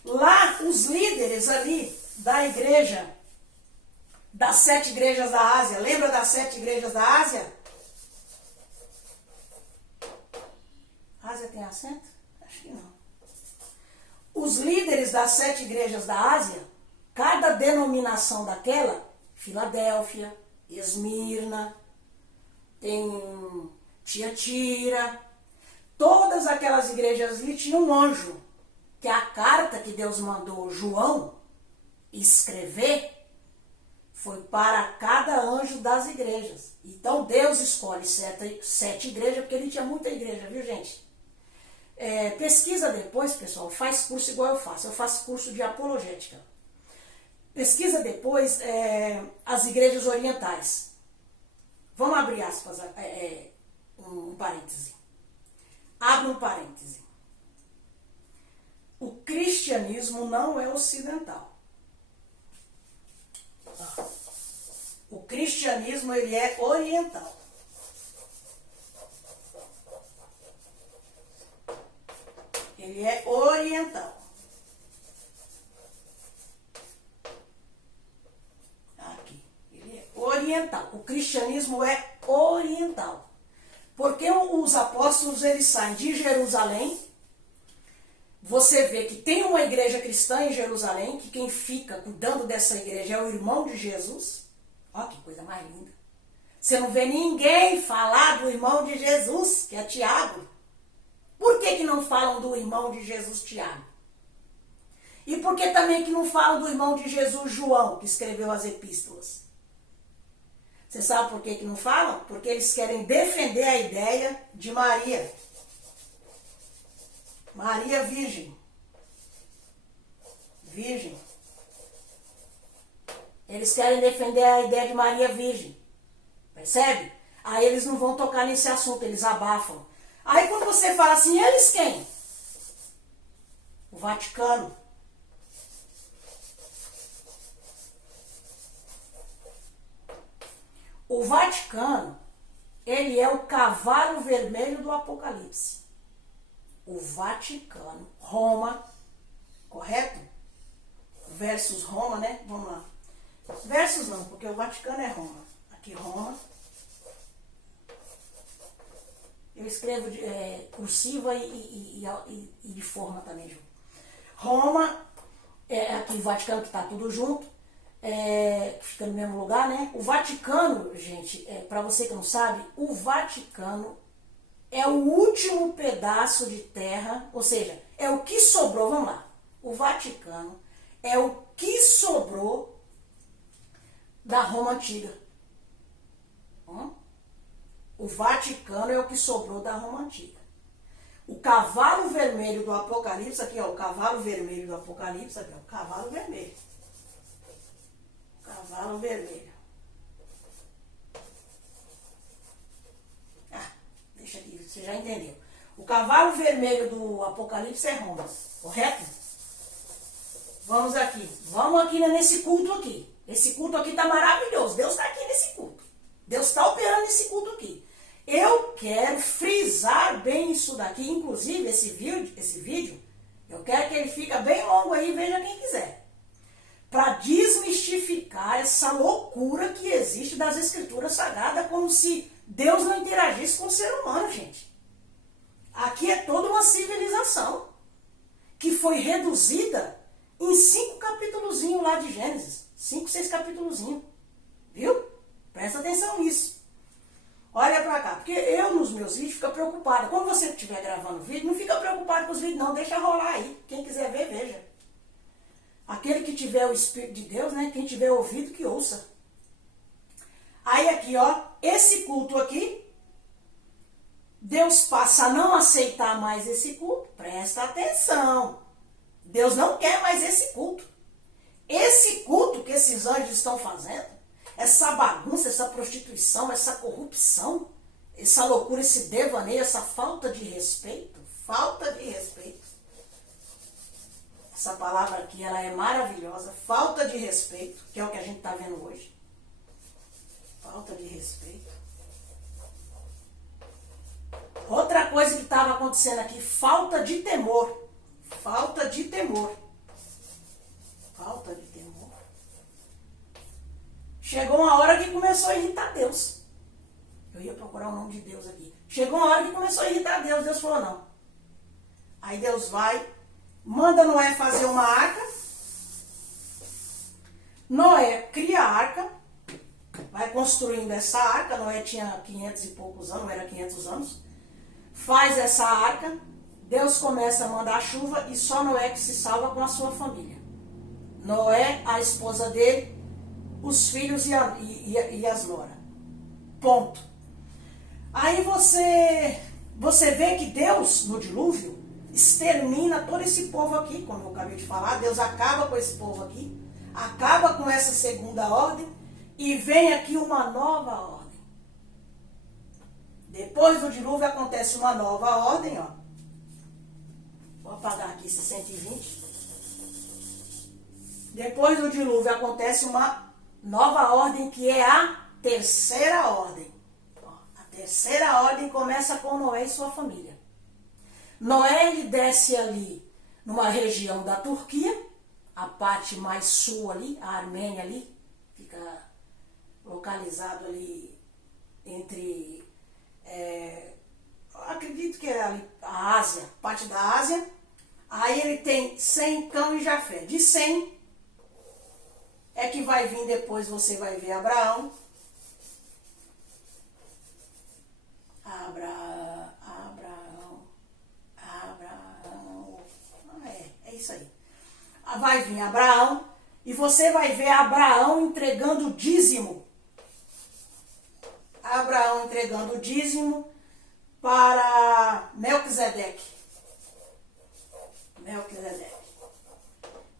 Lá, os líderes ali da igreja, das 7 igrejas da Ásia, lembra das 7 igrejas da Ásia? Ásia tem acento? Acho que não. Os líderes das 7 igrejas da Ásia, cada denominação daquela, Filadélfia, Esmirna, tem Tiatira, todas aquelas igrejas ali tinham um anjo, que a carta que Deus mandou João escrever foi para cada anjo das igrejas. Então Deus escolhe 7 igrejas, porque ele tinha muita igreja, viu gente? Pesquisa depois, pessoal, faz curso igual eu faço curso de apologética. Pesquisa depois as igrejas orientais. Vamos abrir aspas, um parêntese. Abre um parêntese. O cristianismo não é ocidental. O cristianismo, ele é oriental. Ele é oriental. Aqui. Ele é oriental. O cristianismo é oriental. Porque os apóstolos, eles saem de Jerusalém. Você vê que tem uma igreja cristã em Jerusalém, que quem fica cuidando dessa igreja é o irmão de Jesus. Olha que coisa mais linda. Você não vê ninguém falar do irmão de Jesus, que é Tiago. Por que não falam do irmão de Jesus, Tiago? E por que também que não falam do irmão de Jesus, João, que escreveu as epístolas? Você sabe por que não falam? Porque eles querem defender a ideia de Maria. Maria Virgem. Virgem. Eles querem defender a ideia de Maria Virgem. Percebe? Aí eles não vão tocar nesse assunto, eles abafam. Aí quando você fala assim, eles quem? O Vaticano. O Vaticano, ele é o cavalo vermelho do Apocalipse. O Vaticano, Roma, correto? Versus Roma, né? Vamos lá. Versus não, porque o Vaticano é Roma. Aqui Roma. Eu escrevo cursiva e de forma também junto. Roma, aqui o Vaticano que está tudo junto, fica no mesmo lugar, né? O Vaticano, gente, para você que não sabe, o Vaticano é o último pedaço de terra, ou seja, é o que sobrou, vamos lá. O Vaticano é o que sobrou da Roma Antiga. O Vaticano é o que sobrou da Roma Antiga. O cavalo vermelho do Apocalipse, aqui ó, o cavalo vermelho do Apocalipse, aqui ó, o cavalo vermelho. Cavalo vermelho. Deixa aqui, você já entendeu. O cavalo vermelho do Apocalipse é Roma, correto? Vamos aqui nesse culto aqui. Esse culto aqui tá maravilhoso. Deus está aqui nesse culto. Deus está operando nesse culto aqui. Eu quero frisar bem isso daqui, inclusive esse vídeo, eu quero que ele fique bem longo aí, veja quem quiser. Para desmistificar essa loucura que existe das escrituras sagradas, como se Deus não interagisse com o ser humano, gente. Aqui é toda uma civilização que foi reduzida em 5 capítulozinhos lá de Gênesis. 5, 6 capítulozinhos. Viu? Presta atenção nisso. Olha pra cá, porque eu nos meus vídeos fico preocupada. Quando você estiver gravando vídeo, não fica preocupado com os vídeos não, deixa rolar aí. Quem quiser ver, veja. Aquele que tiver o Espírito de Deus, né? Quem tiver ouvido, que ouça. Aí aqui, ó, esse culto aqui, Deus passa a não aceitar mais esse culto. Presta atenção. Deus não quer mais esse culto. Esse culto que esses anjos estão fazendo, essa bagunça, essa prostituição, essa corrupção, essa loucura, esse devaneio, essa falta de respeito, essa palavra aqui, ela é maravilhosa, falta de respeito, que é o que a gente está vendo hoje. Falta de respeito. Outra coisa que estava acontecendo aqui, falta de temor. Falta de temor. Falta de temor. Chegou uma hora que começou a irritar Deus. Eu ia procurar o nome de Deus aqui. Chegou uma hora que começou a irritar Deus. Deus falou não. Aí Deus vai, manda Noé fazer uma arca. Noé cria a arca. Vai construindo essa arca. Noé tinha 500 e poucos anos, não era 500 anos. Faz essa arca. Deus começa a mandar chuva e só Noé que se salva com a sua família. Noé, a esposa dele, os filhos e as noras. Ponto. Aí você vê que Deus, no dilúvio, extermina todo esse povo aqui, como eu acabei de falar. Deus acaba com esse povo aqui, acaba com essa segunda ordem e vem aqui uma nova ordem. Depois do dilúvio acontece uma nova ordem, ó. Vou apagar aqui esse 120. Depois do dilúvio acontece uma nova ordem, que é a terceira ordem. A terceira ordem começa com Noé e sua família. Noé, ele desce ali numa região da Turquia, a parte mais sul ali, a Armênia ali, fica localizado ali entre, acredito que é ali a Ásia, parte da Ásia. Aí ele tem Sem, Cão e Jafé. De Sem é que vai vir depois, você vai ver Abraão. É isso aí. Vai vir Abraão e você vai ver Abraão entregando o dízimo. Abraão entregando o dízimo para Melquisedeque.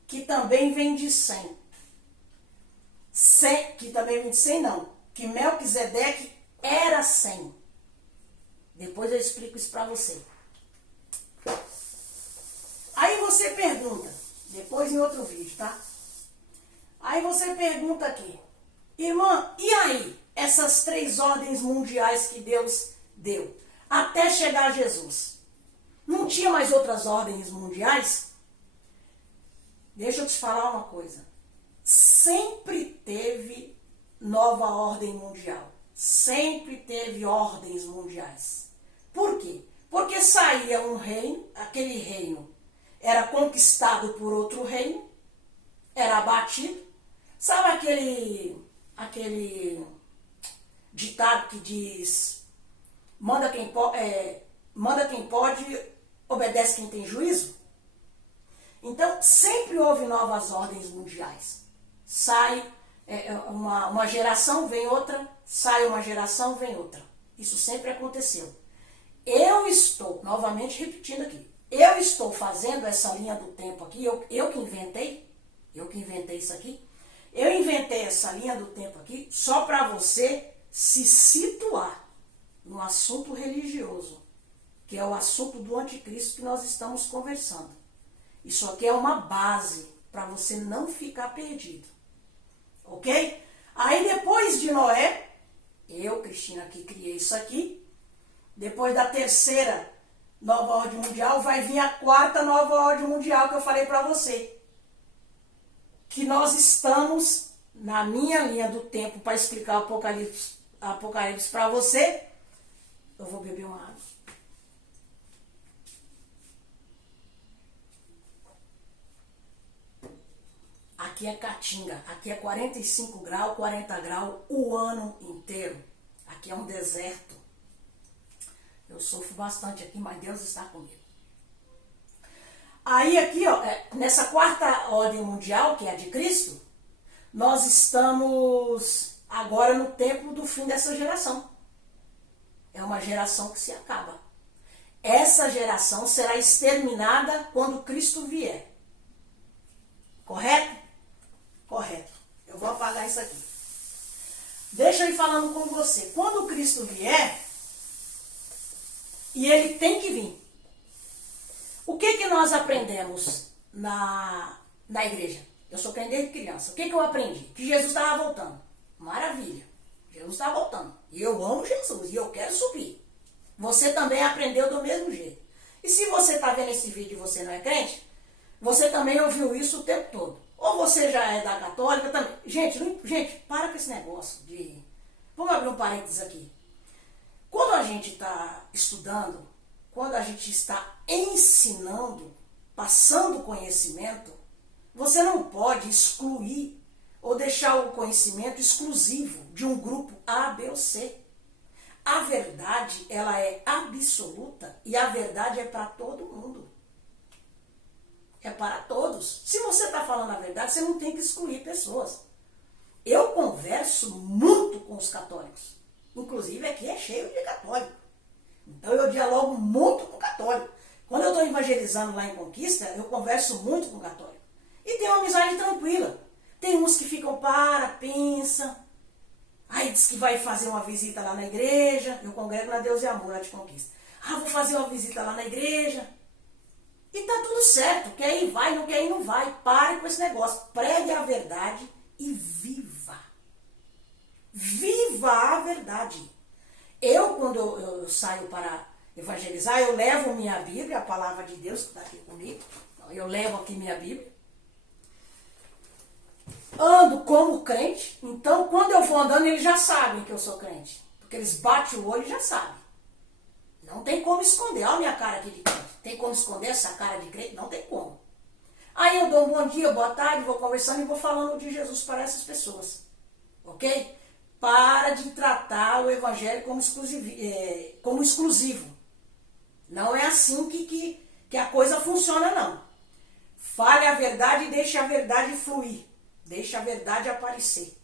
Que também vem de Sem. Que também vem de Sem, não. Que Melquisedeque era Sem. Depois eu explico isso para você. Aí você pergunta, depois em outro vídeo, tá? Aí você pergunta aqui, irmã, e aí? Essas 3 ordens mundiais que Deus deu, até chegar a Jesus. Não tinha mais outras ordens mundiais? Deixa eu te falar uma coisa. Sempre teve nova ordem mundial. Sempre teve ordens mundiais. Por quê? Porque saía um reino, aquele reino era conquistado por outro reino, era abatido. Sabe aquele ditado que diz, manda quem pode, obedece quem tem juízo? Então, sempre houve novas ordens mundiais. Sai uma geração, vem outra, sai uma geração, vem outra. Isso sempre aconteceu. Eu estou, novamente repetindo aqui, eu estou fazendo essa linha do tempo aqui, eu que inventei isso aqui, eu inventei essa linha do tempo aqui só para você se situar no assunto religioso, que é o assunto do anticristo que nós estamos conversando. Isso aqui é uma base para você não ficar perdido. Ok? Aí depois de Noé, eu, Cristina, que criei isso aqui, depois da terceira nova ordem mundial, vai vir a quarta nova ordem mundial que eu falei para você. Que nós estamos, na minha linha do tempo, para explicar o Apocalipse para você. Eu vou beber uma água. Aqui é Caatinga, aqui é 45 graus, 40 graus o ano inteiro. Aqui é um deserto. Eu sofro bastante aqui, mas Deus está comigo. Aí aqui, ó, nessa quarta ordem mundial, que é a de Cristo, nós estamos agora no tempo do fim dessa geração. É uma geração que se acaba. Essa geração será exterminada quando Cristo vier. Correto? Correto. Eu vou apagar isso aqui. Deixa eu ir falando com você. Quando Cristo vier, e ele tem que vir. O que nós aprendemos na igreja? Eu sou crente desde criança. O que eu aprendi? Que Jesus estava voltando. Maravilha. Jesus está voltando. E eu amo Jesus. E eu quero subir. Você também aprendeu do mesmo jeito. E se você está vendo esse vídeo e você não é crente, você também ouviu isso o tempo todo. Ou você já é da católica também. Gente, para com esse negócio de... Vamos abrir um parênteses aqui. Quando a gente está estudando, quando a gente está ensinando, passando conhecimento, você não pode excluir ou deixar o conhecimento exclusivo de um grupo A, B ou C. A verdade, ela é absoluta e a verdade é para todo mundo. É para todos. Se você está falando a verdade, você não tem que excluir pessoas. Eu converso muito com os católicos. Inclusive aqui é cheio de católico. Então eu dialogo muito com católico. Quando eu estou evangelizando lá em Conquista, eu converso muito com católico. E tem uma amizade tranquila. Tem uns que ficam pensa. Aí diz que vai fazer uma visita lá na igreja. Eu congrego na Deus e Amor lá de Conquista. Vou fazer uma visita lá na igreja. E tá tudo certo. Quer ir, vai. Não quer ir, não vai. Pare com esse negócio. Pregue a verdade e viva. Viva a verdade. Eu, quando eu saio para evangelizar, eu levo minha Bíblia, a palavra de Deus que está aqui comigo. Eu levo aqui minha Bíblia. Ando como crente. Então, quando eu vou andando, eles já sabem que eu sou crente. Porque eles batem o olho e já sabem. Não tem como esconder. Olha a minha cara aqui de crente. Tem como esconder essa cara de crente? Não tem como. Aí eu dou um bom dia, boa tarde, vou conversando e vou falando de Jesus para essas pessoas. Ok? Para de tratar o evangelho como exclusivo. Não é assim que a coisa funciona, não. Fale a verdade e deixe a verdade fluir. Deixe a verdade aparecer.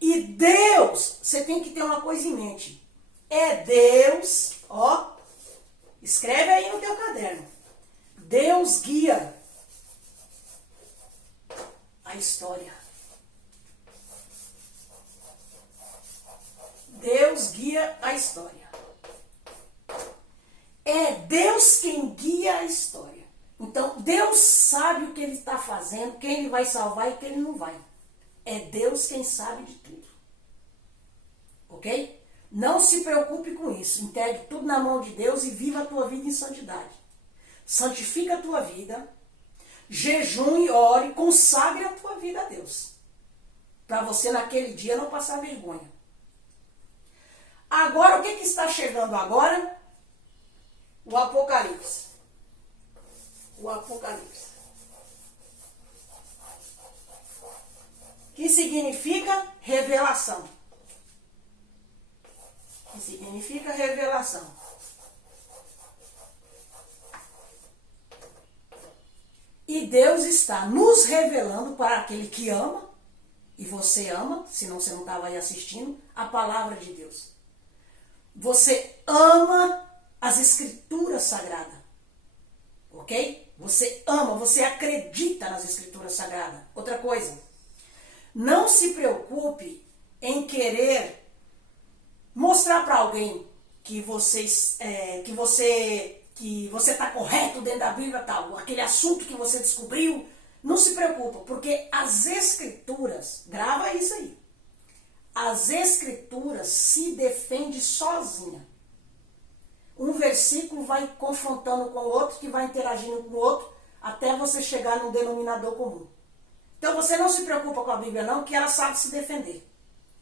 E Deus, você tem que ter uma coisa em mente. É Deus, ó, escreve aí no teu caderno. Deus guia a história. Deus guia a história. É Deus quem guia a história. Então, Deus sabe o que Ele está fazendo, quem Ele vai salvar e quem Ele não vai. É Deus quem sabe de tudo. Ok? Não se preocupe com isso. Entregue tudo na mão de Deus e viva a tua vida em santidade. Santifica a tua vida. Jejune, ore, consagre a tua vida a Deus. Para você naquele dia não passar vergonha. Agora, o que está chegando agora? O Apocalipse. O Apocalipse. Que significa revelação. Que significa revelação. E Deus está nos revelando para aquele que ama E você ama, senão você não estava aí assistindo, a palavra de Deus. Você ama as escrituras sagradas. Ok? Você ama, você acredita nas escrituras sagradas. Outra coisa, não se preocupe em querer mostrar para alguém que você está correto dentro da Bíblia, tal, aquele assunto que você descobriu. Não se preocupa, porque as escrituras, grava isso aí, as escrituras se defendem sozinha. Um versículo vai confrontando com o outro, que vai interagindo com o outro, até você chegar num denominador comum. Então você não se preocupa com a Bíblia não, que ela sabe se defender.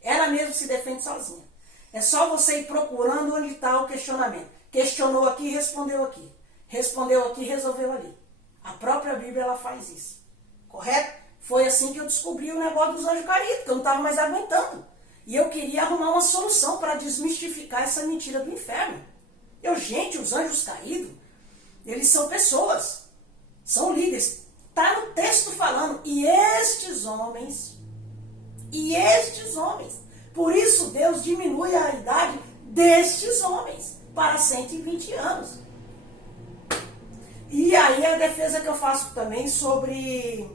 Ela mesma se defende sozinha. É só você ir procurando onde está o questionamento. Questionou aqui, respondeu aqui. Respondeu aqui, resolveu ali. A própria Bíblia ela faz isso. Correto? Foi assim que eu descobri o negócio dos anjos caídos, que eu não estava mais aguentando. E eu queria arrumar uma solução para desmistificar essa mentira do inferno. Gente, os anjos caídos, eles são pessoas, são líderes. Está no texto falando, e estes homens, por isso Deus diminui a idade destes homens para 120 anos. E aí a defesa que eu faço também sobre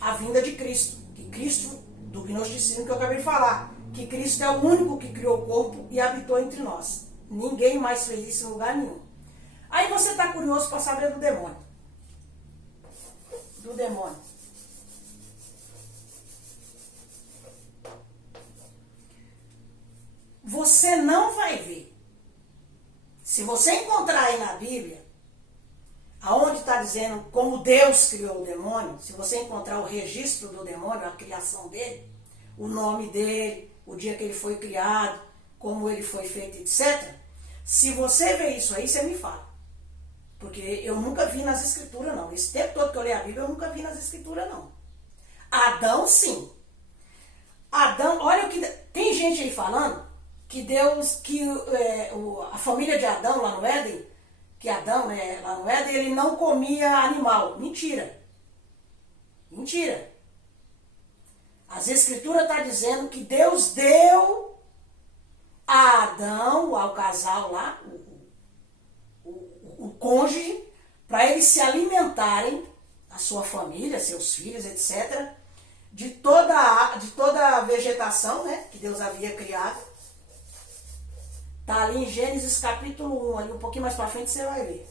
a vinda de Cristo. Que Cristo, do gnosticismo que eu acabei de falar, que Cristo é o único que criou o corpo e habitou entre nós. Ninguém mais fez isso em lugar nenhum. Aí você está curioso para saber do demônio. Do demônio. Você não vai ver. Se você encontrar aí na Bíblia, aonde está dizendo como Deus criou o demônio, se você encontrar o registro do demônio, a criação dele, o nome dele, o dia que ele foi criado, como ele foi feito, etc. Se você vê isso aí, você me fala. Porque eu nunca vi nas escrituras, não. Esse tempo todo que eu leio a Bíblia, eu nunca vi nas escrituras, não. Adão, sim. Adão, olha o que... Tem gente aí falando que Deus, a família de Adão lá no Éden, que Adão, lá no Éden, ele não comia animal. Mentira. Mentira. As escrituras estão dizendo que Deus deu a Adão, ao casal lá, o cônjuge, para eles se alimentarem, a sua família, seus filhos, etc., de toda a vegetação, né, que Deus havia criado. Está ali em Gênesis capítulo 1, ali um pouquinho mais para frente você vai ver.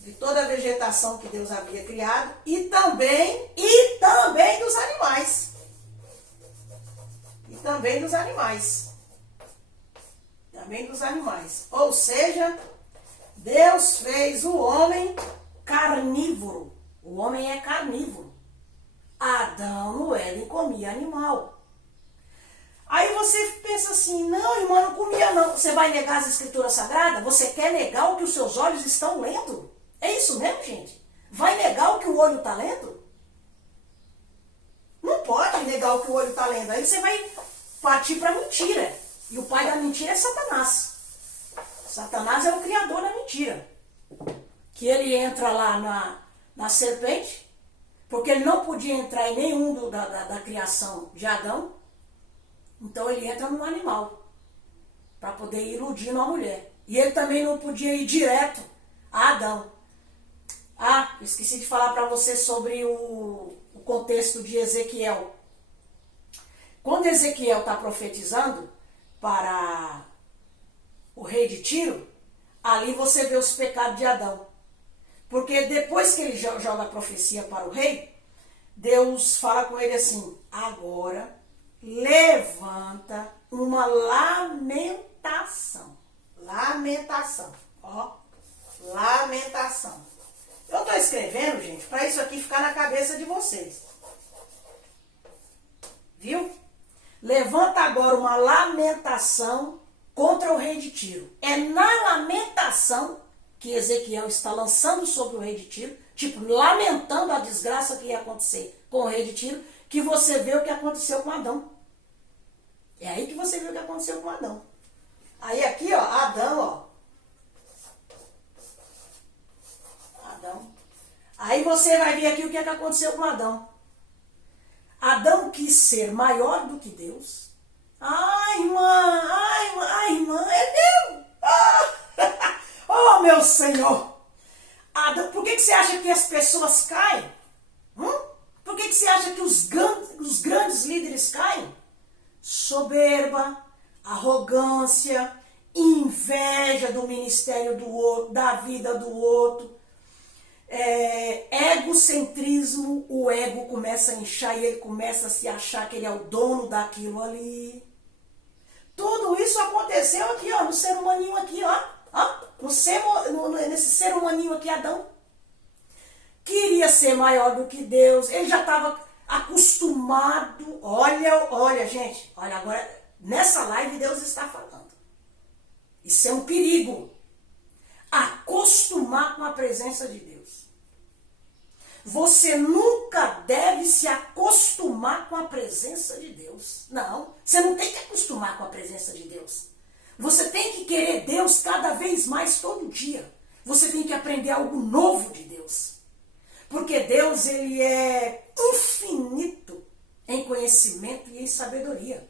De toda a vegetação que Deus havia criado e também dos animais. E também dos animais. Também dos animais. Ou seja, Deus fez o homem carnívoro. O homem é carnívoro. Adão no Éden comia animal. Aí você pensa assim, não, irmã, não comia não. Você vai negar as escrituras sagradas? Você quer negar o que os seus olhos estão lendo? É isso mesmo, gente? Vai negar o que o olho está lendo? Não pode negar o que o olho está lendo. Aí você vai partir para mentira. E o pai da mentira é Satanás. Satanás é o criador da mentira. Que ele entra lá na serpente, porque ele não podia entrar em nenhum da criação de Adão. Então ele entra num animal, para poder ir iludindo a mulher. E ele também não podia ir direto a Adão. Ah, esqueci de falar para você sobre o contexto de Ezequiel. Quando Ezequiel está profetizando para o rei de Tiro, ali você vê os pecados de Adão. Porque depois que ele joga a profecia para o rei, Deus fala com ele assim, agora levanta uma lamentação. Lamentação. Ó, lamentação. Eu estou escrevendo, gente, para isso aqui ficar na cabeça de vocês. Viu? Levanta agora uma lamentação contra o rei de Tiro. É na lamentação que Ezequiel está lançando sobre o rei de Tiro, tipo, lamentando a desgraça que ia acontecer com o rei de Tiro, que você vê o que aconteceu com Adão. É aí que você vê o que aconteceu com Adão. Aí aqui, ó, Adão, ó. Adão. Aí você vai ver aqui o que aconteceu com Adão. Adão quis ser maior do que Deus. Ai, irmã, é Deus. Ah, oh, meu Senhor. Adão, por que você acha que as pessoas caem? Por que você acha que os grandes líderes caem? Soberba, arrogância, inveja do ministério do outro, da vida do outro. Egocentrismo, o ego começa a inchar e ele começa a se achar que ele é o dono daquilo ali. Tudo isso aconteceu aqui, ó, no ser humaninho aqui, nesse ser humaninho aqui, Adão. Queria ser maior do que Deus, ele já estava acostumado. Olha, gente, olha, agora, nessa live Deus está falando. Isso é um perigo. Acostumar com a presença de Deus. Você nunca deve se acostumar com a presença de Deus. Não, você não tem que acostumar com a presença de Deus. Você tem que querer Deus cada vez mais todo dia. Você tem que aprender algo novo de Deus. Porque Deus, ele é infinito em conhecimento e em sabedoria.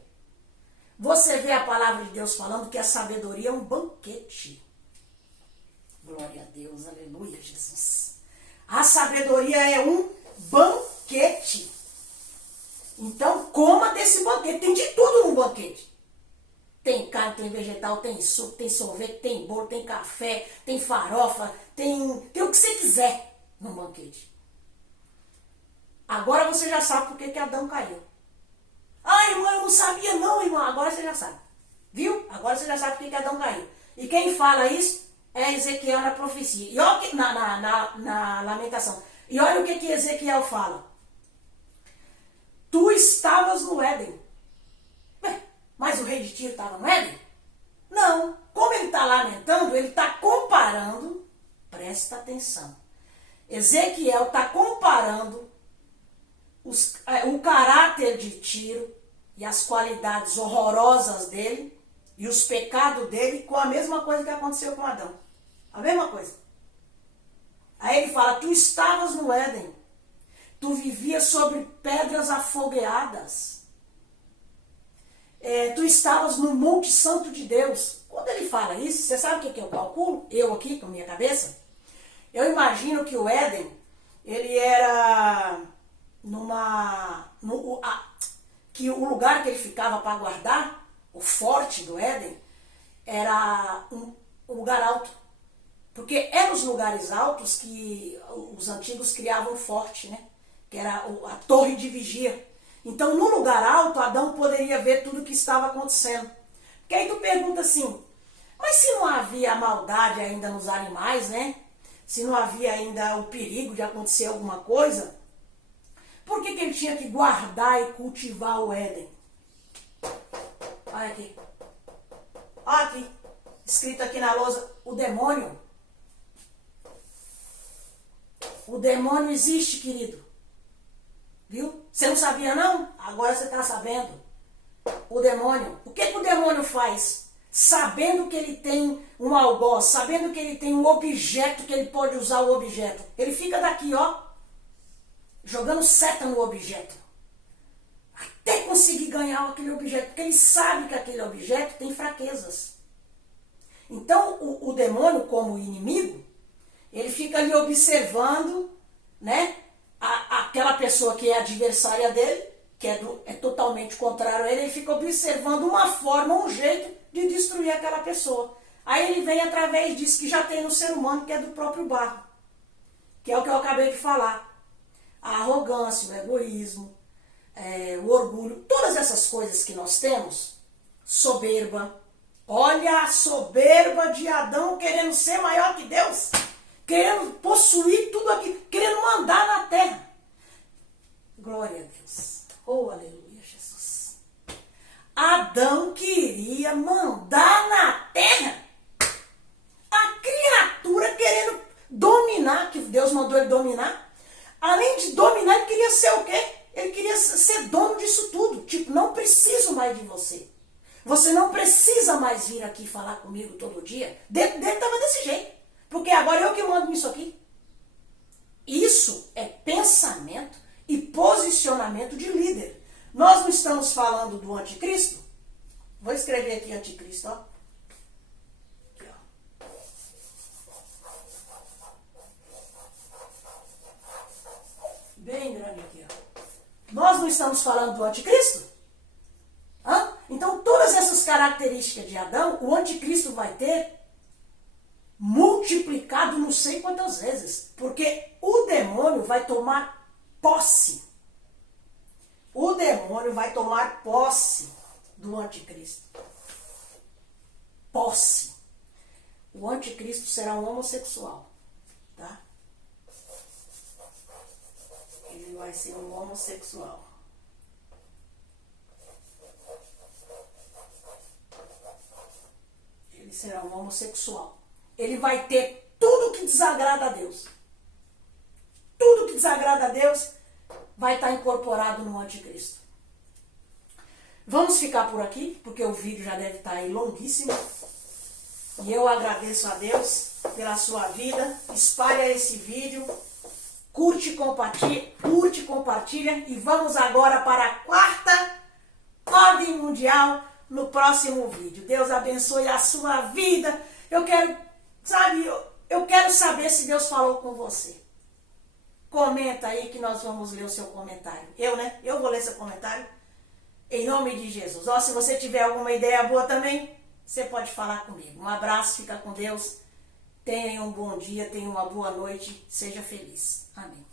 Você vê a palavra de Deus falando que a sabedoria é um banquete. Glória a Deus, aleluia, Jesus. A sabedoria é um banquete. Então, coma desse banquete. Tem de tudo num banquete. Tem carne, tem vegetal, tem suco, tem sorvete, tem bolo, tem café, tem farofa, tem o que você quiser num banquete. Agora você já sabe por que Adão caiu. Ah, irmã, eu não sabia não, irmã. Agora você já sabe. Viu? Agora você já sabe por que Adão caiu. E quem fala isso é Ezequiel na profecia. E olha que, na lamentação. E olha o que Ezequiel fala. Tu estavas no Éden. Mas o rei de Tiro estava no Éden? Não. Como ele está lamentando, ele está comparando. Presta atenção. Ezequiel está comparando o caráter de Tiro e as qualidades horrorosas dele e os pecados dele com a mesma coisa que aconteceu com Adão. A mesma coisa. Aí ele fala, tu estavas no Éden, tu vivias sobre pedras afogueadas, tu estavas no Monte Santo de Deus. Quando ele fala isso, você sabe o que eu calculo? Eu aqui, com a minha cabeça? Eu imagino que o Éden, ele era que o lugar que ele ficava para guardar, o forte do Éden, era um lugar alto. Porque eram os lugares altos que os antigos criavam o forte, né? Que era a torre de vigia. Então, no lugar alto, Adão poderia ver tudo o que estava acontecendo. Porque aí tu pergunta assim, mas se não havia maldade ainda nos animais, né? Se não havia ainda o perigo de acontecer alguma coisa, por que ele tinha que guardar e cultivar o Éden? Olha aqui. Olha aqui. Escrito aqui na lousa, o demônio. O demônio existe, querido. Viu? Você não sabia, não? Agora você está sabendo. O demônio. O que o demônio faz? Sabendo que ele tem um algoz, sabendo que ele tem um objeto, que ele pode usar o objeto. Ele fica daqui, ó, jogando seta no objeto. Até conseguir ganhar aquele objeto. Porque ele sabe que aquele objeto tem fraquezas. Então, o demônio, como inimigo, ele fica ali observando, né, aquela pessoa que é adversária dele, que é totalmente contrário a ele, ele fica observando uma forma, um jeito de destruir aquela pessoa. Aí ele vem através disso que já tem no ser humano, que é do próprio barro, que é o que eu acabei de falar. A arrogância, o egoísmo, o orgulho, todas essas coisas que nós temos, soberba. Olha a soberba de Adão querendo ser maior que Deus, querendo possuir tudo aquilo, querendo mandar na terra. Glória a Deus. Oh, aleluia, Jesus. Adão queria mandar na terra. A criatura querendo dominar, que Deus mandou ele dominar. Além de dominar, ele queria ser o quê? Ele queria ser dono disso tudo. Tipo, não preciso mais de você. Você não precisa mais vir aqui falar comigo todo dia. Dentro dele estava desse jeito. Porque agora eu que mando nisso aqui. Isso é pensamento e posicionamento de líder. Nós não estamos falando do anticristo? Vou escrever aqui anticristo, ó. Aqui, ó. Bem grande aqui, ó. Nós não estamos falando do anticristo? Hã? Então, todas essas características de Adão, o anticristo vai ter multiplicado não sei quantas vezes. Porque o demônio vai tomar posse. O demônio vai tomar posse do anticristo. Posse. O anticristo será um homossexual, tá? Ele vai ser um homossexual. Ele será um homossexual. Ele vai ter tudo que desagrada a Deus. Tudo que desagrada a Deus vai estar incorporado no anticristo. Vamos ficar por aqui, porque o vídeo já deve estar aí longuíssimo. E eu agradeço a Deus pela sua vida. Espalha esse vídeo. Curte, compartilha. E vamos agora para a quarta ordem mundial no próximo vídeo. Deus abençoe a sua vida. Eu quero saber se Deus falou com você. Comenta aí que nós vamos ler o seu comentário. Eu vou ler seu comentário. Em nome de Jesus. Se você tiver alguma ideia boa também, você pode falar comigo. Um abraço, fica com Deus. Tenha um bom dia, tenha uma boa noite. Seja feliz. Amém.